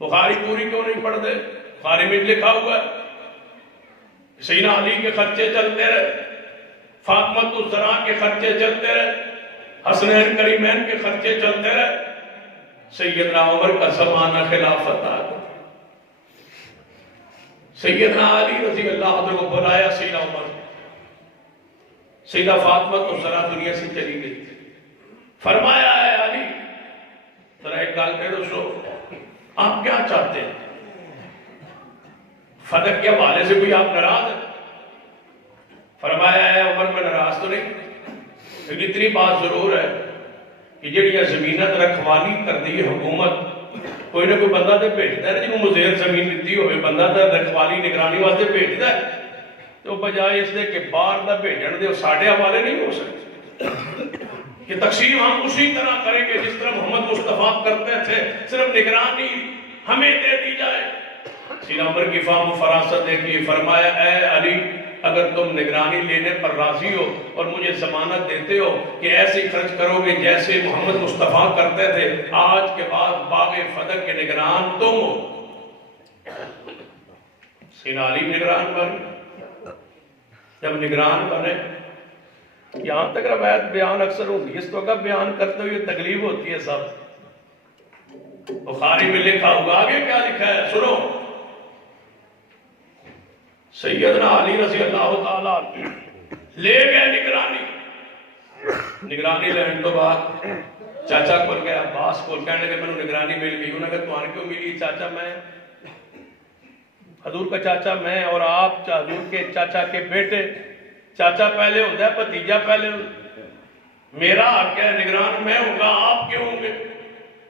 بخاری پوری کیوں نہیں پڑھ دے؟ بخاری میں لکھا ہوا ہے سیدنا علی کے خرچے چلتے رہے، فاطمہ الزہرا کے خرچے چلتے رہے، حسنین کریمین کے خرچے چلتے رہے۔ سیدنا عمر کا زمانہ خلافت آ گیا، سیدنا علی رضی اللہ عنہ کو بلایا سیدنا عمر، سیدہ فاطمہ الزہرا دنیا سے چلی گئی، فرمایا ہے علی ذرا ایک گال کہہ دو سو، آپ کیا چاہتے ہیں؟ فتح کے حوالے سے کوئی آپ ناراض ہے؟ فرمایا ہے عمر میں ناراض تو نہیں، لیکن اتنی بات ضرور ہے کہ جڑی زمینت رکھوالی کر دی حکومت، کوئی نہ کوئی بندہ تے بھیجتا ہے، جنہوں مزید زمین دیتی ہوئے بندہ تے رکھوالی نگرانی واسطے بھیجتا ہے، تو بجائے اس دے کہ باہر دا بھیجن دے ساڑھے حوالے نہیں ہو سکتے کہ تقسیم ہم اسی طرح کریں گے جس طرح محمد مصطفیٰ کرتے تھے، صرف نگرانی ہمیں دے دی جائے۔ سیدنا عمر کی فہم و فراست دیکھیے، فرمایا اے علی اگر تم نگرانی لینے پر راضی ہو اور مجھے ضمانت دیتے ہو کہ ایسے خرچ کرو گے جیسے محمد مصطفیٰ کرتے تھے، آج کے بعد باغ فتح کے نگران تم ہو۔ سیدنا علی نگران بنے، جب نگران بنے، یہاں تک روایت بیان اکثر ہوتی ہے، اس کو کب بیان کرتے ہوئے تکلیف ہوتی ہے سب۔ بخاری میں لکھا ہوگا، آگے کیا لکھا ہے سنو، سیدنا علی رضی اللہ تعالیٰ لے گئے نگرانی لینے تو بعد چاچا کھول گیا، عباس کھول کہنے لگے میں نے نگرانی مل گئی، انہوں نے کہا تمہارے کیوں ملی چاچا؟ میں حضور کا چاچا میں اور آپ حضور کے چاچا کے بیٹے، چاچا پہلے ہوتا ہے بھتیجا پہلے ہوتا ہے۔ میرا حق ہے نگران میں ہوں گا، آپ کیوں ہوں گے؟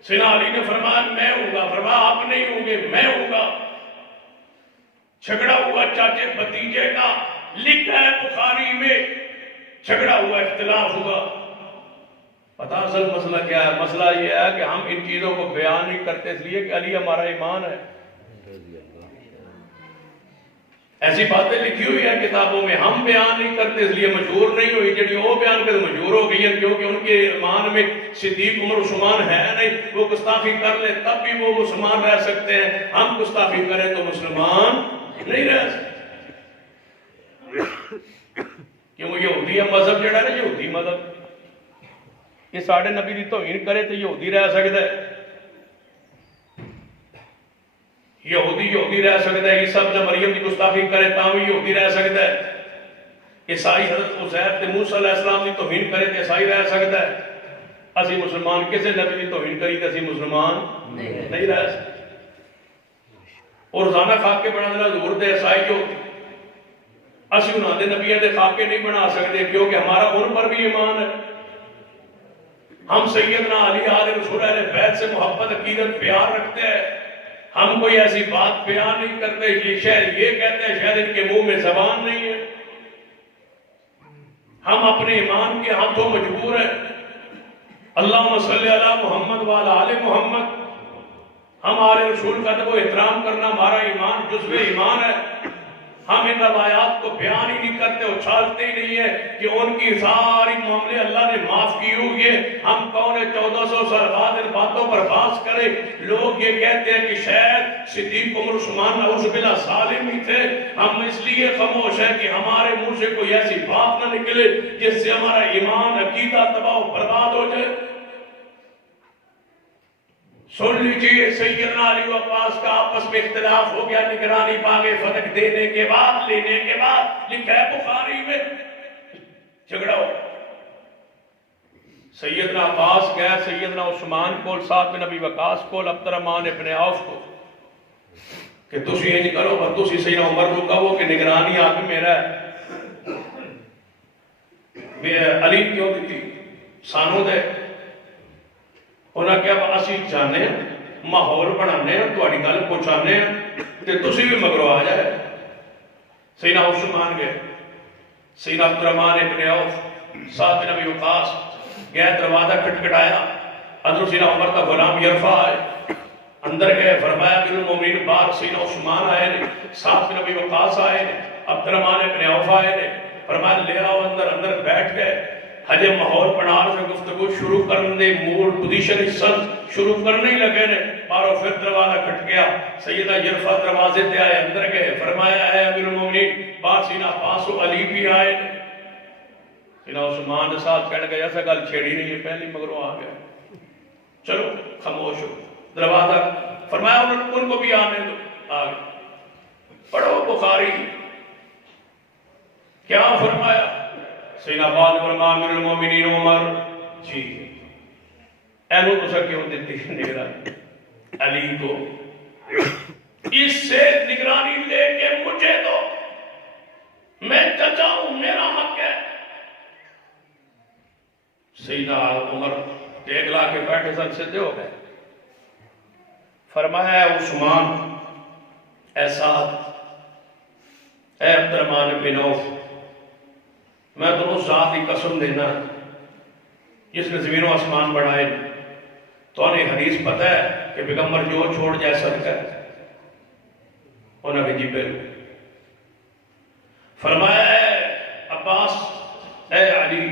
سیدنا علی نے فرمایا میں ہوں گا، فرمایا آپ نہیں ہوں گے، میں ہوں گا۔ جھگڑا ہوا چاچے بھتیجے کا، لکھا ہے بخاری میں، جھگڑا ہوا، اختلاف ہوا۔ پتہ اصل مسئلہ کیا ہے؟ مسئلہ یہ ہے کہ ہم ان چیزوں کو بیان نہیں کرتے اس لیے کہ علی ہمارا ایمان ہے۔ ایسی باتیں لکھی ہوئی ہیں کتابوں میں، ہم بیان نہیں کرتے اس لیے مشہور نہیں ہوئی، جڑی وہ بیان کرتے مشہور ہو گئی ہیں، کیونکہ ان کے ایمان میں صدیق عمر عثمان ہے نہیں۔ وہ گستاخی کر لیں تب بھی وہ مسلمان رہ سکتے ہیں، ہم گستاخی کریں تو مسلمان نہیں رہ سکتے۔ کیونکہ یہودی مذہب جڑا ہے نا، یہودی مذہب یہ ساڑھے نبی دی توہین کرے تو یہودی رہ سکتا ہے، یہودی رہ سکتا ہے، عیسیٰ ابن مریم کی گستاخی کرے تاں بھی یہودی رہ سکتا ہے، عیسائی حضرت عزیر تے موسیٰ علیہ السلام کی توہین کرے تو عیسائی رہ سکتا ہے۔ اسی مسلمان کسی نبی کی توہین کری تو اسی مسلمان نہیں رہ سکتے۔ اور روزانہ خاکے بنا دینا حضور دے عیسائی جو اسی انہاں دے نبیوں دے خاکے نہیں بنا سکتے، کیونکہ ہمارا ان پر بھی ایمان ہے۔ ہم سیدنا علی آل رسول اہل بیت سے محبت عقیدت پیار رکھتے ہیں، ہم کوئی ایسی بات بیان نہیں کرتے یہ شاید یہ کہتے ہیں، شاید ان کے منہ میں زبان نہیں ہے۔ ہم اپنے ایمان کے ہاتھوں مجبور ہیں۔ اللہم صلی علی محمد وعلی آل محمد، ہم آل رسول کا ادب و احترام کرنا ہمارا ایمان جزو ایمان ہے۔ ہم ان روایات کو بیان ہی نہیں کرتے، اچھالتے ہی نہیں ہے کہ ان کی ساری معاملے اللہ نے معاف کی ہوئی ہے۔ ہم کون 1400 سال بعد ان باتوں پر بحث کریں؟ لوگ یہ کہتے ہیں کہ شاید صدیق عمر عثمان نعوذ باللہ ظالم ہی تھے، ہم اس لیے خاموش ہیں کہ ہمارے منہ سے کوئی ایسی بات نہ نکلے جس سے ہمارا ایمان عقیدہ تباہ و برباد ہو جائے۔ سن لیجئے، سیدنا علی و عباس کا آپس میں اختلاف ہو گیا نگرانی باغ فتح دینے کے بعد، لینے کے بعد، لکھا ہے بخاری میں، جھگڑا ہو۔ سیدنا عباس گئے سیدنا عثمان کو، سعد بن ابی وقاص کو، عبد الرحمن ابن عوف کو کہ تسی یہ نہیں کرو، تسی سیدنا عمر کو کہو کہ نگرانی آپ میرا ہے، علی کیوں دیتی سانو دے؟ انہاں کیا اسی چاہنے ہیں ماحول بنانے ہیں، تہاڈی گل پہنچانے ہیں تے تسی بھی مگرو آ جائے۔ سیدنا عثمان گئے، سیدنا عبد الرحمن ابن عوف، سعد بن ابی وقاص گئے، دروازہ کھٹکھٹایا، حضرت سیدنا عمر کا غلام یرفع آئے، اندر گئے، فرمایا امیر المومنین باہر سیدنا عثمان آئے نے، سعد بن ابی وقاص آئے نے، عبد الرحمن ابن عوف آئے نے، فرمایا لے آؤ اندر۔ اندر بیٹھ گئے، ہجے ماحول بنا سے گفتگو شروع کرنے دے، موڈ پوزیشن حصن شروع کرنے ہی لگے نے، بارو پھر دروازہ کھٹ گیا، سیدہ یرفع دروازے تے آئے، اندر گئے، فرمایا اے امیر المومنین باہر سیدنا عباس و علی بھی آئے نے۔ سیدنا عثمان نے ساتھ کہنے گیا ایسا گل چھیڑی نہیں ہے، پہلی مگروں آ گیا، چلو خاموش ہو۔ دروازہ فرمایا ان کو بھی آنے دو، آ گئے۔ پڑھو بخاری، کیا فرمایا؟ سیدنا عباس فرمایا امیر المومنین عمر جی اینو تسا کیوں دیتی نگرانی علی کو؟ اس سے نگرانی لے کے مجھے دو، میں چچا ہوں، میرا حق ہے۔ سیدنا عمر ٹیک لا کے بیٹھے سن سدھے ہو گئے، فرمایا اے عثمان، اے سعد، اے عبد الرحمن بن عوف، میں دونوں ذات کی قسم دینا جس نے زمین و آسمان بڑھائے، تو انہیں حدیث پتہ ہے کہ پیغمبر جو چھوڑ جائے صدقہ ہے، انہوں نے جی پہلو فرمایا اے عباس، اے علی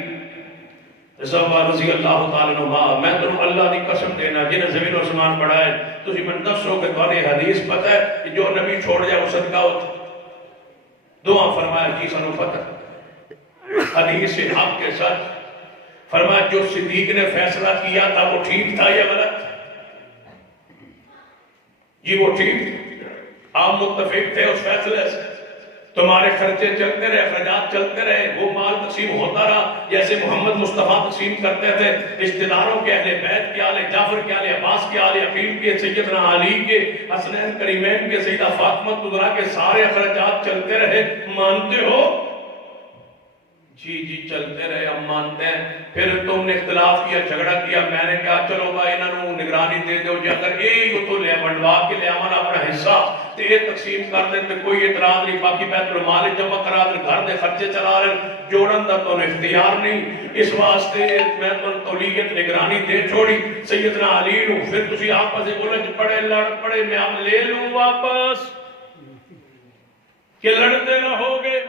رضی اللہ تعالیٰ عنہ، میں تمہیں اللہ کی قسم دینا جنہیں زمین و آسمان بڑھائے، تسی من دسو کہ تمہیں حدیث پتہ ہے کہ جو نبی چھوڑ جائے وہ صدقہ ہوتا؟ دعا فرمایا جی سنو پتہ، حدیث حق کے ساتھ فرمایا جو صدیق نے فیصلہ کیا تھا وہ ٹھیک تھا یا غلط؟ جی وہ ٹھیک، آپ متفق تھے اس فیصلے سے؟ تمہارے خرچے چلتے رہے، اخراجات چلتے رہے، وہ مال تقسیم ہوتا رہا جیسے محمد مصطفیٰ تقسیم کرتے تھے، رشتہ داروں کے، اہل بیت کے، آل جعفر کے، آل عباس کے، آل عقیل کے، سیدنا علی کے، حسنین کریمین کے، سیدہ فاطمہ کبریٰ کے، سارے اخراجات چلتے رہے۔ مانتے ہو؟ جی جی چلتے رہے، ہم مانتے ہیں۔ پھر تم نے اختلاف کیا، جھگڑا کیا، میں نے کہا چلو بھائی انہوں نگرانی دے دو جی، اگر ایک تو لے منڈوا کے لے آمنا اپنا حصہ تو یہ تقسیم کر دیں تو کوئی اعتراض نہیں، باقی بیت المال جمع کرا دیں، گھر دے خرچے چلا رہے، جوڑن دا تو اختیار نہیں، اس واسطے میں تو تولیت نگرانی دے چھوڑی سیدنا علی نو۔ پھر تسی آپس سے بولے پڑے لڑ پڑے، میں اب لے لوں واپس کہ لڑتے رہو گے؟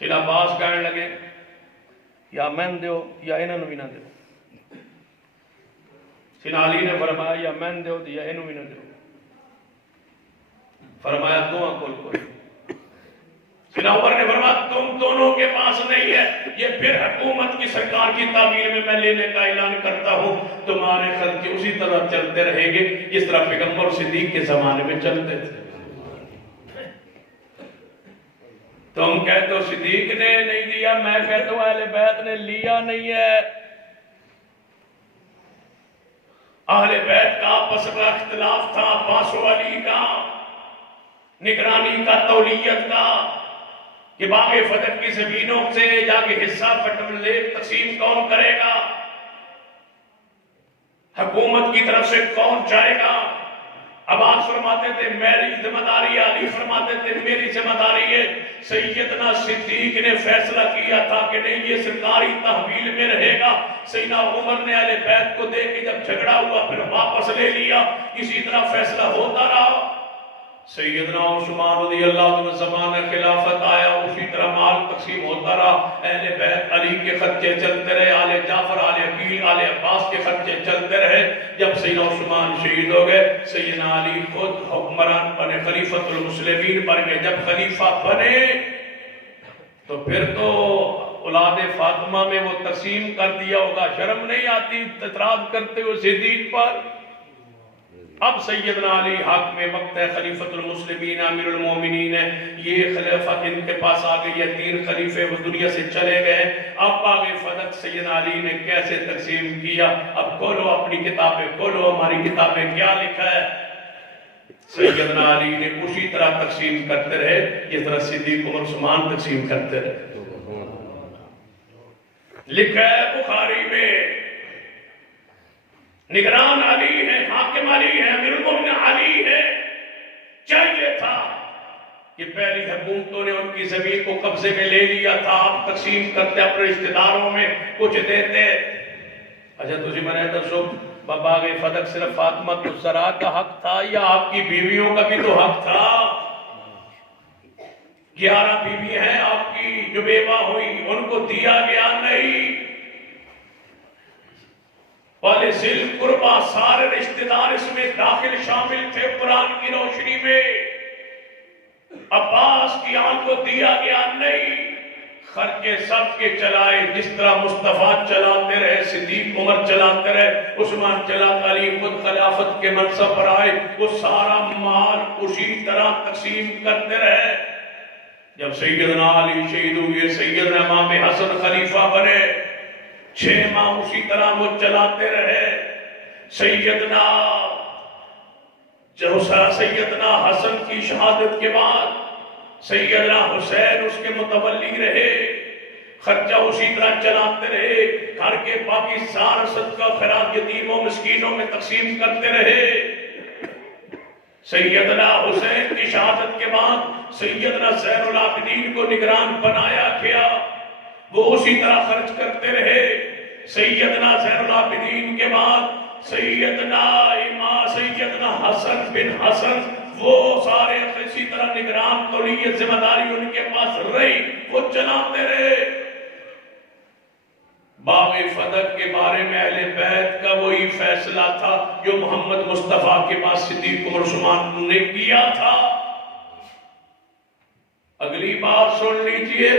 سیدھا عباس کہنے لگے یا میں دیو یا انہوں بھی نہ دیو۔ سیدنا علی نے فرمایا یا میں دیو یا انہوں بھی نہ دیو۔ فرمایا دعا کل کوئی۔ سیدنا عمر نے فرمایا تم دونوں کے پاس نہیں ہے، یہ پھر حکومت کی سرکار کی تعمیل میں لینے کا اعلان کرتا ہوں، تمہارے خرچے اسی طرح چلتے رہیں گے جس طرح پیغمبر صدیق کے زمانے میں چلتے تھے۔ تم کہتے ہو صدیق نے نہیں دیا، میں کہتا ہوں اہل بیت نے لیا نہیں ہے۔ اہل بیت کا آپس میں اختلاف تھا، عباس و علی کا، نگرانی کا، تولیت کا، کہ باغ فتح کی زمینوں سے جا کے حصہ لے تقسیم کون کرے گا، حکومت کی طرف سے کون جائے گا۔ عباس فرماتے تھے میری ذمہ داری ہے، علی فرماتے تھے میری ذمہ داری ہے۔ سیدنا صدیق نے فیصلہ کیا تھا کہ نہیں یہ سرکاری تحویل میں رہے گا، سیدنا عمر نے اہل بیت کو دیکھ کے جب جھگڑا ہوا پھر واپس لے لیا، اسی طرح فیصلہ ہوتا رہا۔ سیدنا عثمان رضی اللہ عنہ زمانہ خلافت آیا، اسی طرح مال تقسیم ہوتا رہا، اہل بیت علی کے خرچے چلتے رہے، آل جعفر، آل عقیل، آل عباس کے خرچے چلتے رہے۔ جب سیدنا عثمان شہید ہو گئے، سیدنا علی خود حکمران بنے، خلیفۃ المسلمین بن گئے۔ جب خلیفہ بنے تو پھر تو اولاد فاطمہ میں وہ تقسیم کر دیا ہوگا، شرم نہیں آتی اعتراض کرتے ہو صدیق پر؟ اب سیدنا علی حق میں وقت ہے، خلیفۃ المسلمین امیر المومنین ہے، یہ خلافت ان کے پاس آ گئی ہے، 3 خلیفے وہ دنیا سے چلے گئے۔ اب باغ فتح سیدنا علی نے کیسے تقسیم کیا؟ اب کھولو اپنی کتابیں، کھولو ہماری کتابیں، کیا لکھا ہے؟ سیدنا علی نے اسی طرح تقسیم کرتے رہے جس طرح صدیق عمر عثمان تقسیم کرتے رہے۔ لکھا ہے بخاری میں، نگران علی ہے، حاکم علی ہے، امیر المومنین علی ہے۔ چاہیے تھا کہ پہلی حکومتوں نے ان کی زمین کو قبضے میں لے لیا تھا، آپ تقسیم کرتے اپنے رشتہ داروں میں کچھ دیتے۔ اچھا تجھے میں نے دسو باغ فتح صرف فاطمہ الزہرا کا حق تھا یا آپ کی بیویوں کا بھی تو حق تھا؟ 11 بیوی ہیں آپ کی جو بیوہ ہوئی، ان کو دیا گیا نہیں؟ والے ذل قربا سارے رشتہ دار اس میں داخل شامل تھے قرآن کی روشنی میں۔ عباس کی آن کو دیا گیا نہیں، خرچے سب کے چلائے، جس طرح مصطفیٰ چلاتے رہے، صدیق عمر چلاتے رہے، عثمان چلاتے، علی خود خلافت کے منصب پر آئے، وہ سارا مال اسی طرح تقسیم کرتے رہے۔ جب سیدنا علی شہید ہوئے، سیدنا امام حسن خلیفہ بنے، 6 ماہ اسی طرح وہ چلاتے رہے۔ سیدنا حسن کی شہادت کے بعد سیدنا حسین اس کے متولی رہے، خرچہ اسی طرح چلاتے رہے، گھر کے باقی سارا صدقہ خیرات یتیموں مسکینوں میں تقسیم کرتے رہے۔ سیدنا حسین کی شہادت کے بعد سیدنا زین العابدین کو نگران بنایا گیا، وہ اسی طرح خرچ کرتے رہے۔ سیدنا زین العابدین کے بعد سیدنا حسن بن حسن، وہ سارے اسی طرح نگران، تولیت، ذمہ داری ان کے پاس رہی، وہ چلاتے رہے۔ باغ فتح کے بارے میں اہل بیت کا وہی فیصلہ تھا جو محمد مصطفیٰ کے پاس صدیق عمر عثمان نے کیا تھا۔ اگلی بات سن لیجئے،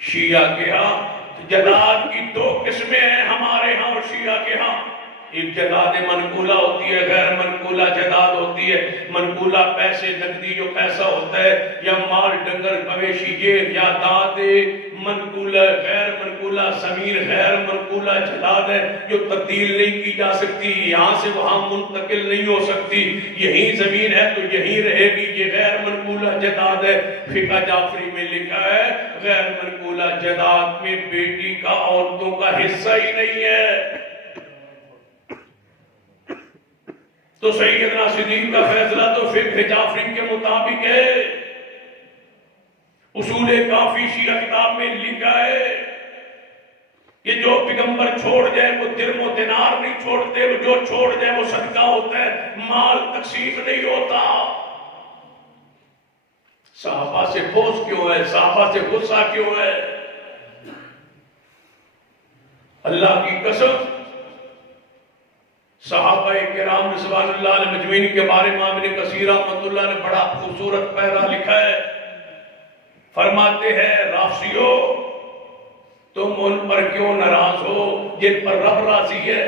شیعہ کے ہاں جداد کی 2 قسمیں ہیں، ہمارے ہاں اور شیعہ کے ہاں۔ ایک جداد منقولہ ہوتی ہے، غیر منقولہ جداد ہوتی ہے۔ منقولہ پیسے نقدی جو پیسہ ہوتا ہے یا مال ڈنگر مویشی یہ یا داد منقولہ، غیر منقولہ زمین غیر منقولہ جداد ہے جو تبدیل نہیں کی جا سکتی، یہاں سے وہاں منتقل نہیں ہو سکتی، یہی زمین ہے تو یہی رہے گی، یہ غیر منقولہ جداد ہے۔ فقہ جعفری میں لکھا ہے غیر منقولہ جداد میں بیٹی کا عورتوں کا حصہ ہی نہیں ہے۔ تو سیدنا صدیق کا فیصلہ تو فقہ جعفری کے مطابق ہے۔ اصول کافی شیعہ کتاب میں لکھا ہے کہ جو پیغمبر چھوڑ جائے وہ درم و دینار نہیں چھوڑتے، جو چھوڑ جائے وہ صدقہ ہوتا ہے، مال تقسیم نہیں ہوتا۔ صحابہ سے بغض کیوں ہے؟ صحابہ سے غصہ کیوں ہے؟ اللہ کی قسم صحابہ کرام رضوان اللہ علیہ مجمعین کے بارے میں ابن کثیر رحمۃ اللہ نے بڑا خوبصورت پیرا لکھا ہے۔ فرماتے ہیں رافضیو تم ان پر کیوں ناراض ہو جن پر رب راضی ہے؟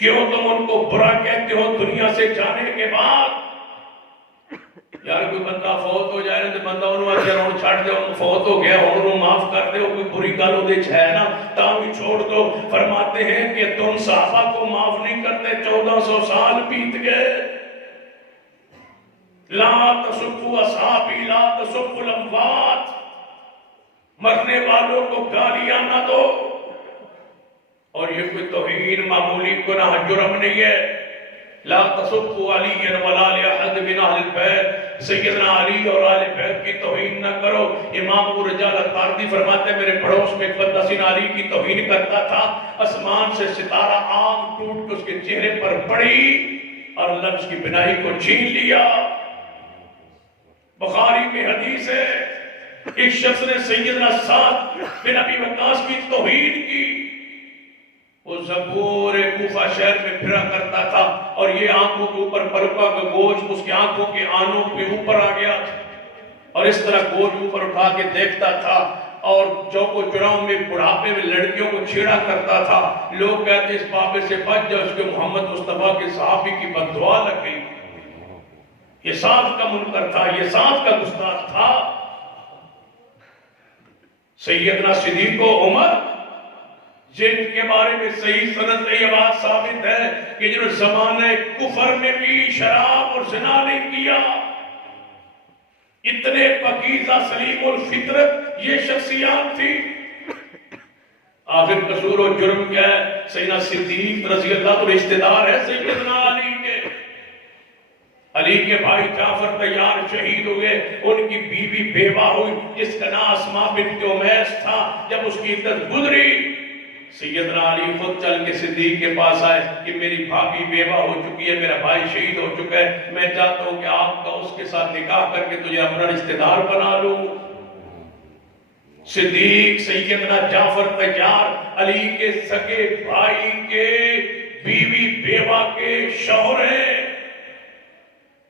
کیوں تم ان کو برا کہتے ہو دنیا سے جانے کے بعد؟ یار کوئی بندہ فوت ہو جائے نا تو بندہ انہوں چھاڑ دے، انہوں فوت ہو گیا انہوں معاف کر دے، کوئی بری گل ہو دے ہے نا تاہم چھوڑ دو۔ فرماتے ہیں کہ تم صحابہ کو معاف نہیں کرتے، 1400 سال بیت گئے۔ لا تسبوا اصحابی لا تسبوا الاموات، مرنے والوں کو گالیاں نہ دو۔ اور یہ کوئی توہین معمولی گناہ جرم نہیں ہے۔ لا تسبوا علی ولا احد من اہل البیت، سیدنا علی اور آل بیت کی توہین نہ کرو۔ امام ابو رجال الطاردی فرماتے ہیں میرے پڑوس میں ایک بندہ سیدنا علی کی توہین کرتا تھا، آسمان سے ستارہ آگ ٹوٹ کے اس کے چہرے پر پڑی اور لفظ کی بنائی کو چھین لیا۔ بخاری میں حدیث ہے ایک شخص نے سیدنا سعد بن ابی وقاص کی توہین کی، وہ زبور کوفہ شہر میں پھرا کرتا تھا اور یہ آنکھوں کے اوپر پرکا کا گوشت اس کی آنکھوں کے آنوں کے اوپر آ گیا اور اس طرح گوشت اوپر اٹھا کے دیکھتا تھا اور چوک و چوراہوں میں بڑھاپے میں لڑکیوں کو چھیڑا کرتا تھا۔ لوگ کہتے اس بابے سے بچ جا، اس کے محمد مصطفیٰ کے صحابی کی بد دعا لگ گئی۔ یہ ساتھ کا منکر تھا، یہ ساتھ کا گستاخ تھا۔ سیدنا صدیق و عمر جن کے بارے میں صحیح سند سے یہ بات ثابت ہے کہ جنہوں نے زمانے کفر میں بھی شراب اور زنا نہیں کیا، اتنے پاکیزہ سلیم الفطرت یہ شخصیات تھی۔ آخر قصور و جرم کیا ہے؟ سیدنا صدیق رضی اللہ تو رشتہ دار ہے سیدنا علی کے۔ علی کے بھائی جعفر طیار شہید ہوئے، ان کی بیوی بیوہ ہوئی جس کا نام اسماء بنت امیس تھا۔ جب اس کی عدت گزری سیدنا علی خود چل کے صدیق کے پاس آئے کہ میری بھابی بیوہ ہو چکی ہے، میرا بھائی شہید ہو چکا ہے، میں چاہتا ہوں کہ آپ کا اس کے ساتھ نکاح کر کے تجھے اپنا رشتہ دار بنا لوں۔ صدیق سیدنا جعفر طیار علی کے سگے بھائی کے بیوی بیوہ کے شوہر ہیں۔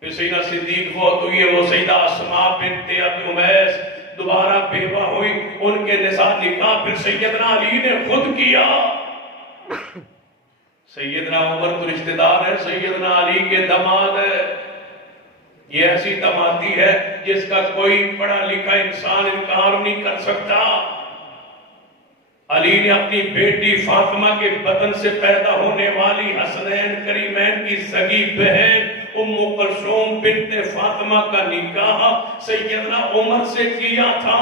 پھر سیدنا صدیق فوت ہوئی ہے، وہ سیدہ اسماء بنت ابی امیس دوبارہ بیوہ ہوئی، ان کے ساتھ نکاح پھر سیدنا علی نے خود کیا۔ سیدنا عمر تو رشتہ دار ہے، سیدنا علی کے داماد ہے۔ یہ ایسی دامادی ہے جس کا کوئی پڑھا لکھا انسان انکار نہیں کر سکتا۔ علی نے اپنی بیٹی فاطمہ کے بدن سے پیدا ہونے والی حسنین کریمین کی سگی بہن ام کلثوم بنت فاطمہ کا نکاح سیدنا عمر سے کیا تھا۔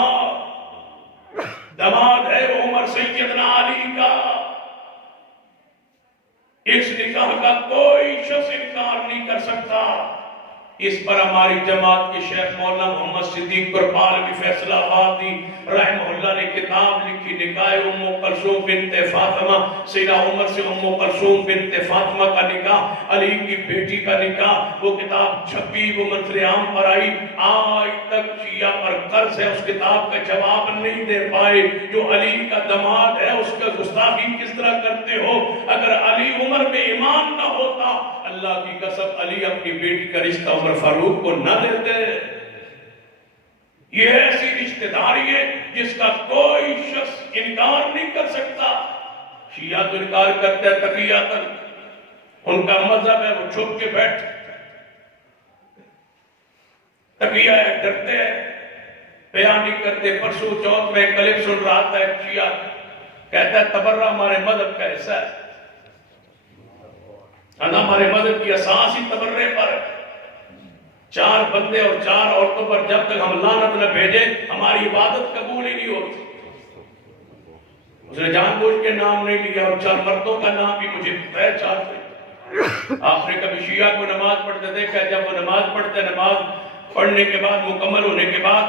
داماد ہے عمر سیدنا علی کا۔ اس نکاح کا کوئی شخص انکار نہیں کر سکتا۔ اس پر ہماری جماعت کے شیخ مولانا محمد صدیق قربان فیصلہ آبادی رحمہ اللہ نے کتاب لکھی نکاح ام کلثوم بنت فاطمہ، سیدنا عمر سے ام کلثوم بنت فاطمہ کا نکاح، علی کی بیٹی کا نکاح۔ وہ کتاب چھپی، وہ منظر عام پر آئی، آج تک شیعہ پر قرض ہے، اس کتاب کا جواب نہیں دے پائے۔ جو علی کا داماد ہے اس کا گستاخی کس طرح کرتے ہو؟ اگر علی عمر میں ایمان نہ ہوتا اللہ کی قسم علی اپنی بیٹی کا رشتہ عمر فاروق کو نہ دیتے۔ یہ ایسی رشتہ داری ہے جس کا کوئی شخص انکار نہیں کر سکتا۔ شیعہ تو انکار کرتے ہیں تقیاتاً، ان کا مذہب ہے وہ چھپ کے بیٹھ تقیہ ہے، ڈرتے ہیں، بیان نہیں کرتے۔ پرسوں چوتھ میں کلپ سن رہا تھا، ایک شیعہ کہتا ہے تبرہ ہمارے مذہب کا حصہ ہے، ہمارے مذہب کی اساس ہی تبرے پر ہے۔ 4 بندے اور 4 عورتوں پر جب تک ہم لعنت نہ بھیجیں ہماری عبادت قبول ہی نہیں ہوتی۔ اس نے جان بوجھ کے نام نہیں لیا، اور 4 مردوں کا نام بھی مجھے پتہ ہے 4 سے۔ آپ نے کبھی شیعہ کو نماز پڑھتے دیکھا؟ جب وہ نماز پڑھتے، نماز پڑھنے کے بعد مکمل ہونے کے بعد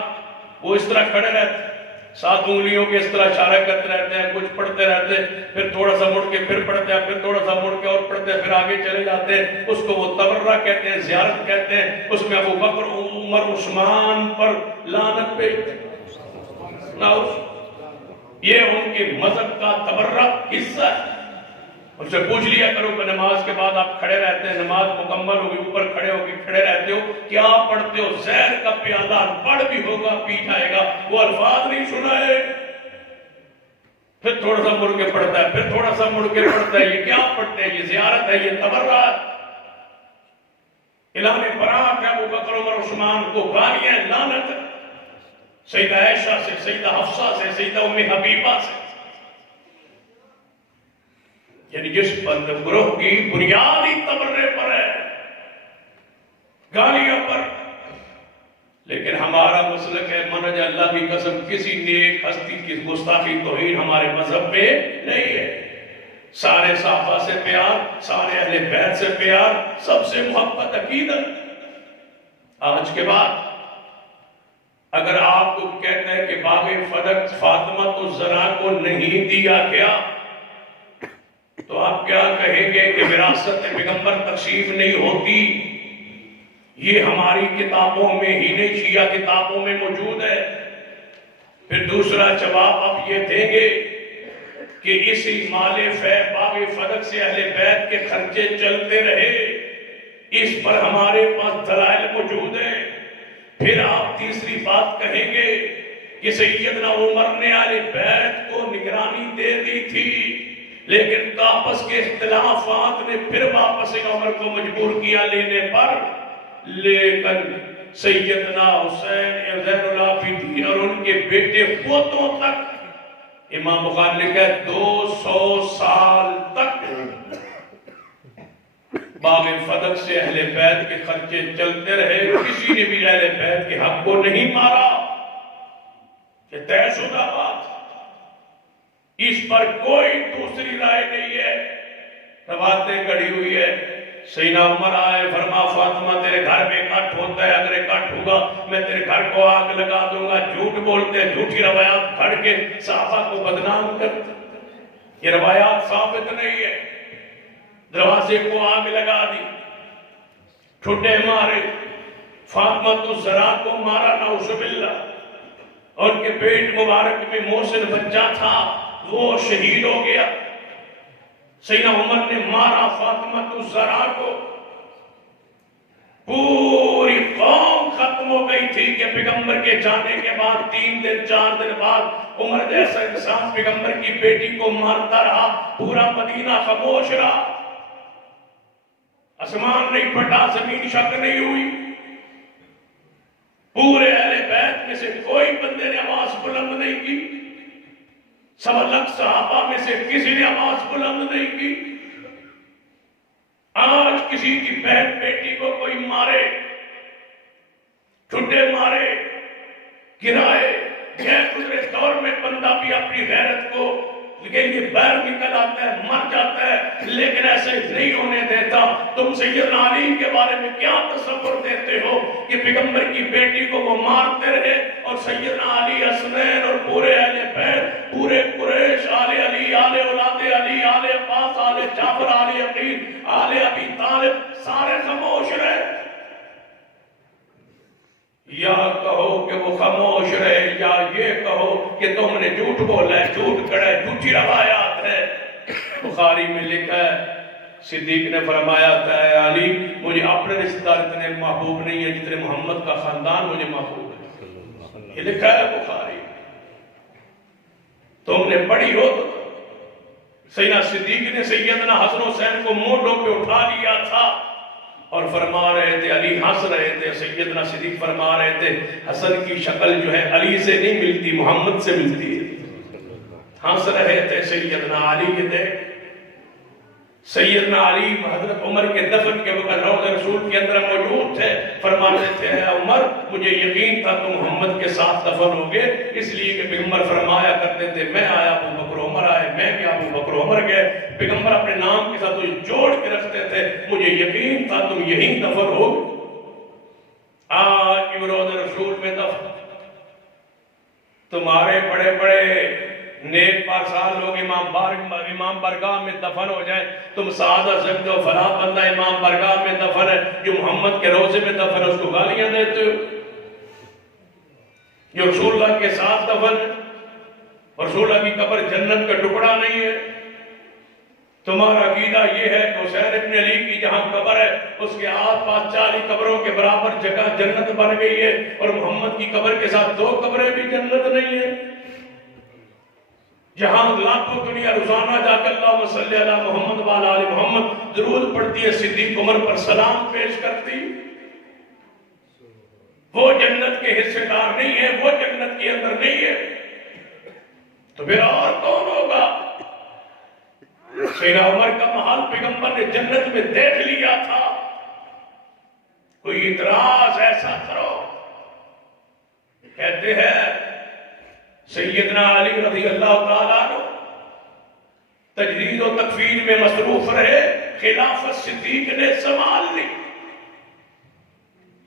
وہ اس طرح کھڑے رہتے، 7 انگلیوں کے اس طرح اشارہ کرتے رہتے ہیں، کچھ پڑھتے رہتے ہیں، پھر تھوڑا سا مڑ کے پھر پڑھتے ہیں، پھر تھوڑا سا مڑ کے اور پڑھتے ہیں، پھر آگے چلے جاتے ہیں۔ اس کو وہ تبرہ کہتے ہیں، زیارت کہتے ہیں۔ اس میں ابو بکر، عمر، عثمان پر لعنت بھیجتے ہیں۔ یہ ان کے مذہب کا تبرہ حصہ ہے۔ ان سے پوچھ لیا کرو کہ نماز کے بعد آپ کھڑے رہتے ہیں، نماز مکمل ہوگی، اوپر کھڑے ہو کے کھڑے رہتے ہو، کیا پڑھتے ہو؟ زہر کا پیالہ پڑھ بھی ہوگا پی جائے گا، وہ الفاظ نہیں سنائے۔ پھر تھوڑا سا مڑ کے پڑھتا ہے، پھر تھوڑا سا مڑ کے پڑھتا ہے۔ یہ کیا پڑھتے ہیں؟ یہ زیارت ہے، یہ تبرہ ہے، اعلان برات ہے۔ ابو بکر، عمر، عثمان کو گالیاں، لعنت سیدہ عائشہ سے، سیدہ حفصہ سے، سیدہ ام حبیبہ سے، یعنی جس گروہ کی بنیادی تبرے پر ہے، گالیوں پر۔ لیکن ہمارا مسلک ہے، منہج اللہ کی قسم کسی نیک ہستی کی گستاخی توہین ہمارے مذہب میں نہیں ہے۔ سارے صحابہ سے پیار، سارے اہل بیت سے پیار، سب سے محبت، عقیدت۔ آج کے بعد اگر آپ کو کہتے ہیں کہ باغ فدق فاطمہ الزہرا کو نہیں دیا گیا تو آپ کیا کہیں گے کہ وراثت پیغمبر تقسیم نہیں ہوتی؟ یہ ہماری کتابوں میں ہی نہیں، شیعہ کتابوں میں موجود ہے۔ پھر دوسرا جواب آپ یہ دیں گے کہ اسی مال فیض باغ فدق سے اہل بیت کے خرچے چلتے رہے، اس پر ہمارے پاس دلائل موجود ہیں۔ پھر آپ تیسری بات کہیں گے کہ سیدنا عمر نے اہل بیت کو نگرانی دے دی تھی، لیکن آپس کے اختلافات نے پھر واپس عمر کو مجبور کیا لینے پر۔ لیکن سیدنا حسین زین العابدین اور ان کے بیٹے پوتوں تک، امام بخاری لکھا ہے 200 سال تک باغ فدق سے اہل بیت کے خرچے چلتے رہے، کسی نے بھی اہل بیت کے حق کو نہیں مارا۔ یہ طے شدہ بات، اس پر کوئی دوسری رائے نہیں ہے، روایتیں گڑھی ہوئی ہے۔ سیدنا عمر آئے، فرما فاطمہ تیرے گھر میں اکٹھ ہوتا ہے، اگر اکٹھ ہوگا میں تیرے گھر کو آگ لگا دوں گا۔ جھوٹ بولتے ہیں، جھوٹی روایات گھڑ کے صحابہ کو بدنام کرتے، یہ روایات ثابت نہیں ہے۔ دروازے کو آگ لگا دی، ٹھڈے مارے، فاطمہ الزہرا کو مارا، نعوذ باللہ۔ ان کے پیٹ مبارک میں محسن بچہ تھا، وہ شہید ہو گیا۔ سیدنا عمر نے مارا فاطمہ الزہرا کو۔ پوری قوم ختم ہو گئی تھی کہ پیغمبر کے جانے کے بعد 3 دن 4 دن بعد عمر جیسا انسان پیغمبر کی بیٹی کو مارتا رہا، پورا مدینہ خاموش رہا، آسمان نہیں پھٹا، زمین شک نہیں ہوئی۔ پورے اہل بیت میں سے کوئی بندے نے آواز بلند نہیں کی، 1.25 لاکھ صحابہ میں سے کسی نے آواز بلند نہیں کی۔ آج کسی کی بہن بیٹی کو کوئی مارے، ٹھڈے مارے، گرائے، گزرے دور میں بندہ بھی اپنی غیرت کو لیکن یہ باہر نکل آتا ہے، مر جاتا ہے، لیکن ایسے نہیں ہونے دیتا۔ تم سیدنا علی کے بارے میں کیا تصور دیتے ہو کہ پیغمبر کی بیٹی کو وہ مارتے رہے، اور سیدنا علی، حسنین اور پورے اہل بیت، پورے قریش، آل علی، آل اولاد علی، آل عباس، آل جعفر، آل عقیل، آل ابی طالب، سارے خاموش رہے؟ یا کہو کہ وہ خاموش رہے، یا یہ کہو کہ تم نے جھوٹ بولا ہے، جھوٹ کڑا ہے، جھوٹی روایات ہے۔ بخاری میں لکھا ہے، صدیق نے فرمایا تھا، اے علی مجھے اپنے رشتہ دار اتنے محبوب نہیں ہے جتنے محمد کا خاندان مجھے محبوب ہے۔ یہ لکھا ہے بخاری، تم نے پڑھی ہو تو سیدنا صدیق نے سیدنا حسن حسین کو مونڈوں پہ اٹھا لیا تھا اور فرما رہے تھے، علی ہنس رہے تھے، سیدنا صدیق فرما رہے تھے حسن کی شکل جو ہے علی سے نہیں ملتی، محمد سے ملتی ہے۔ ہنس رہے تھے سیدنا علی کے تھے۔ سیدنا علی حضرت عمر کے دفن کے وقت روضہ رسول کے اندر موجود تھے، فرماتے تھے اے عمر مجھے یقین تھا تم محمد کے ساتھ دفن ہوگے، اس لیے کہ پیغمبر فرمایا کرتے تھے میں آیا ابو بکر عمر آئے، میں گیا ابو بکر عمر گئے۔ پیغمبر اپنے نام کے ساتھ تجھے جوڑ کے رکھتے تھے، مجھے یقین تھا تم یہیں دفن ہوگے۔ آج بھی روضہ رسول میں دفن تمہارے بڑے بڑے نیک پارسال لوگ امام برگاہ میں دفن ہو جائیں، تم سعادہ زند و فلاح بندہ امام برگاہ میں دفن ہے، جو محمد کے روزے میں دفن ہے اس کو گالیاں دیتے ہو۔ جو رسول اللہ کے ساتھ دفن ہے، رسول اللہ کی قبر جنت کا ٹکڑا نہیں ہے۔ تمہارا عقیدہ یہ ہے کہ حسین ابن علی کی جہاں قبر ہے اس کے آس پاس 40 قبروں کے برابر جگہ جنت بن گئی ہے، اور محمد کی قبر کے ساتھ 2 قبریں بھی جنت نہیں ہے۔ جہاں لاکھوں دنیا روزانہ جا کر اللہم صلی علی محمد وعلی آل محمد درود پڑھتی ہے، صدیق عمر پر سلام پیش کرتی، وہ جنت کے حصے دار نہیں ہے، وہ جنت کے اندر نہیں ہے، تو پھر اور کون ہوگا؟ سیدنا عمر کا محل پیغمبر نے جنت میں دیکھ لیا تھا، کوئی اعتراض ایسا کرو؟ کہتے ہیں سیدنا علی رضی اللہ تعالیٰ عنہ تجدید و تکفیر میں مصروف رہے، خلافت صدیق نے سنبھال لی۔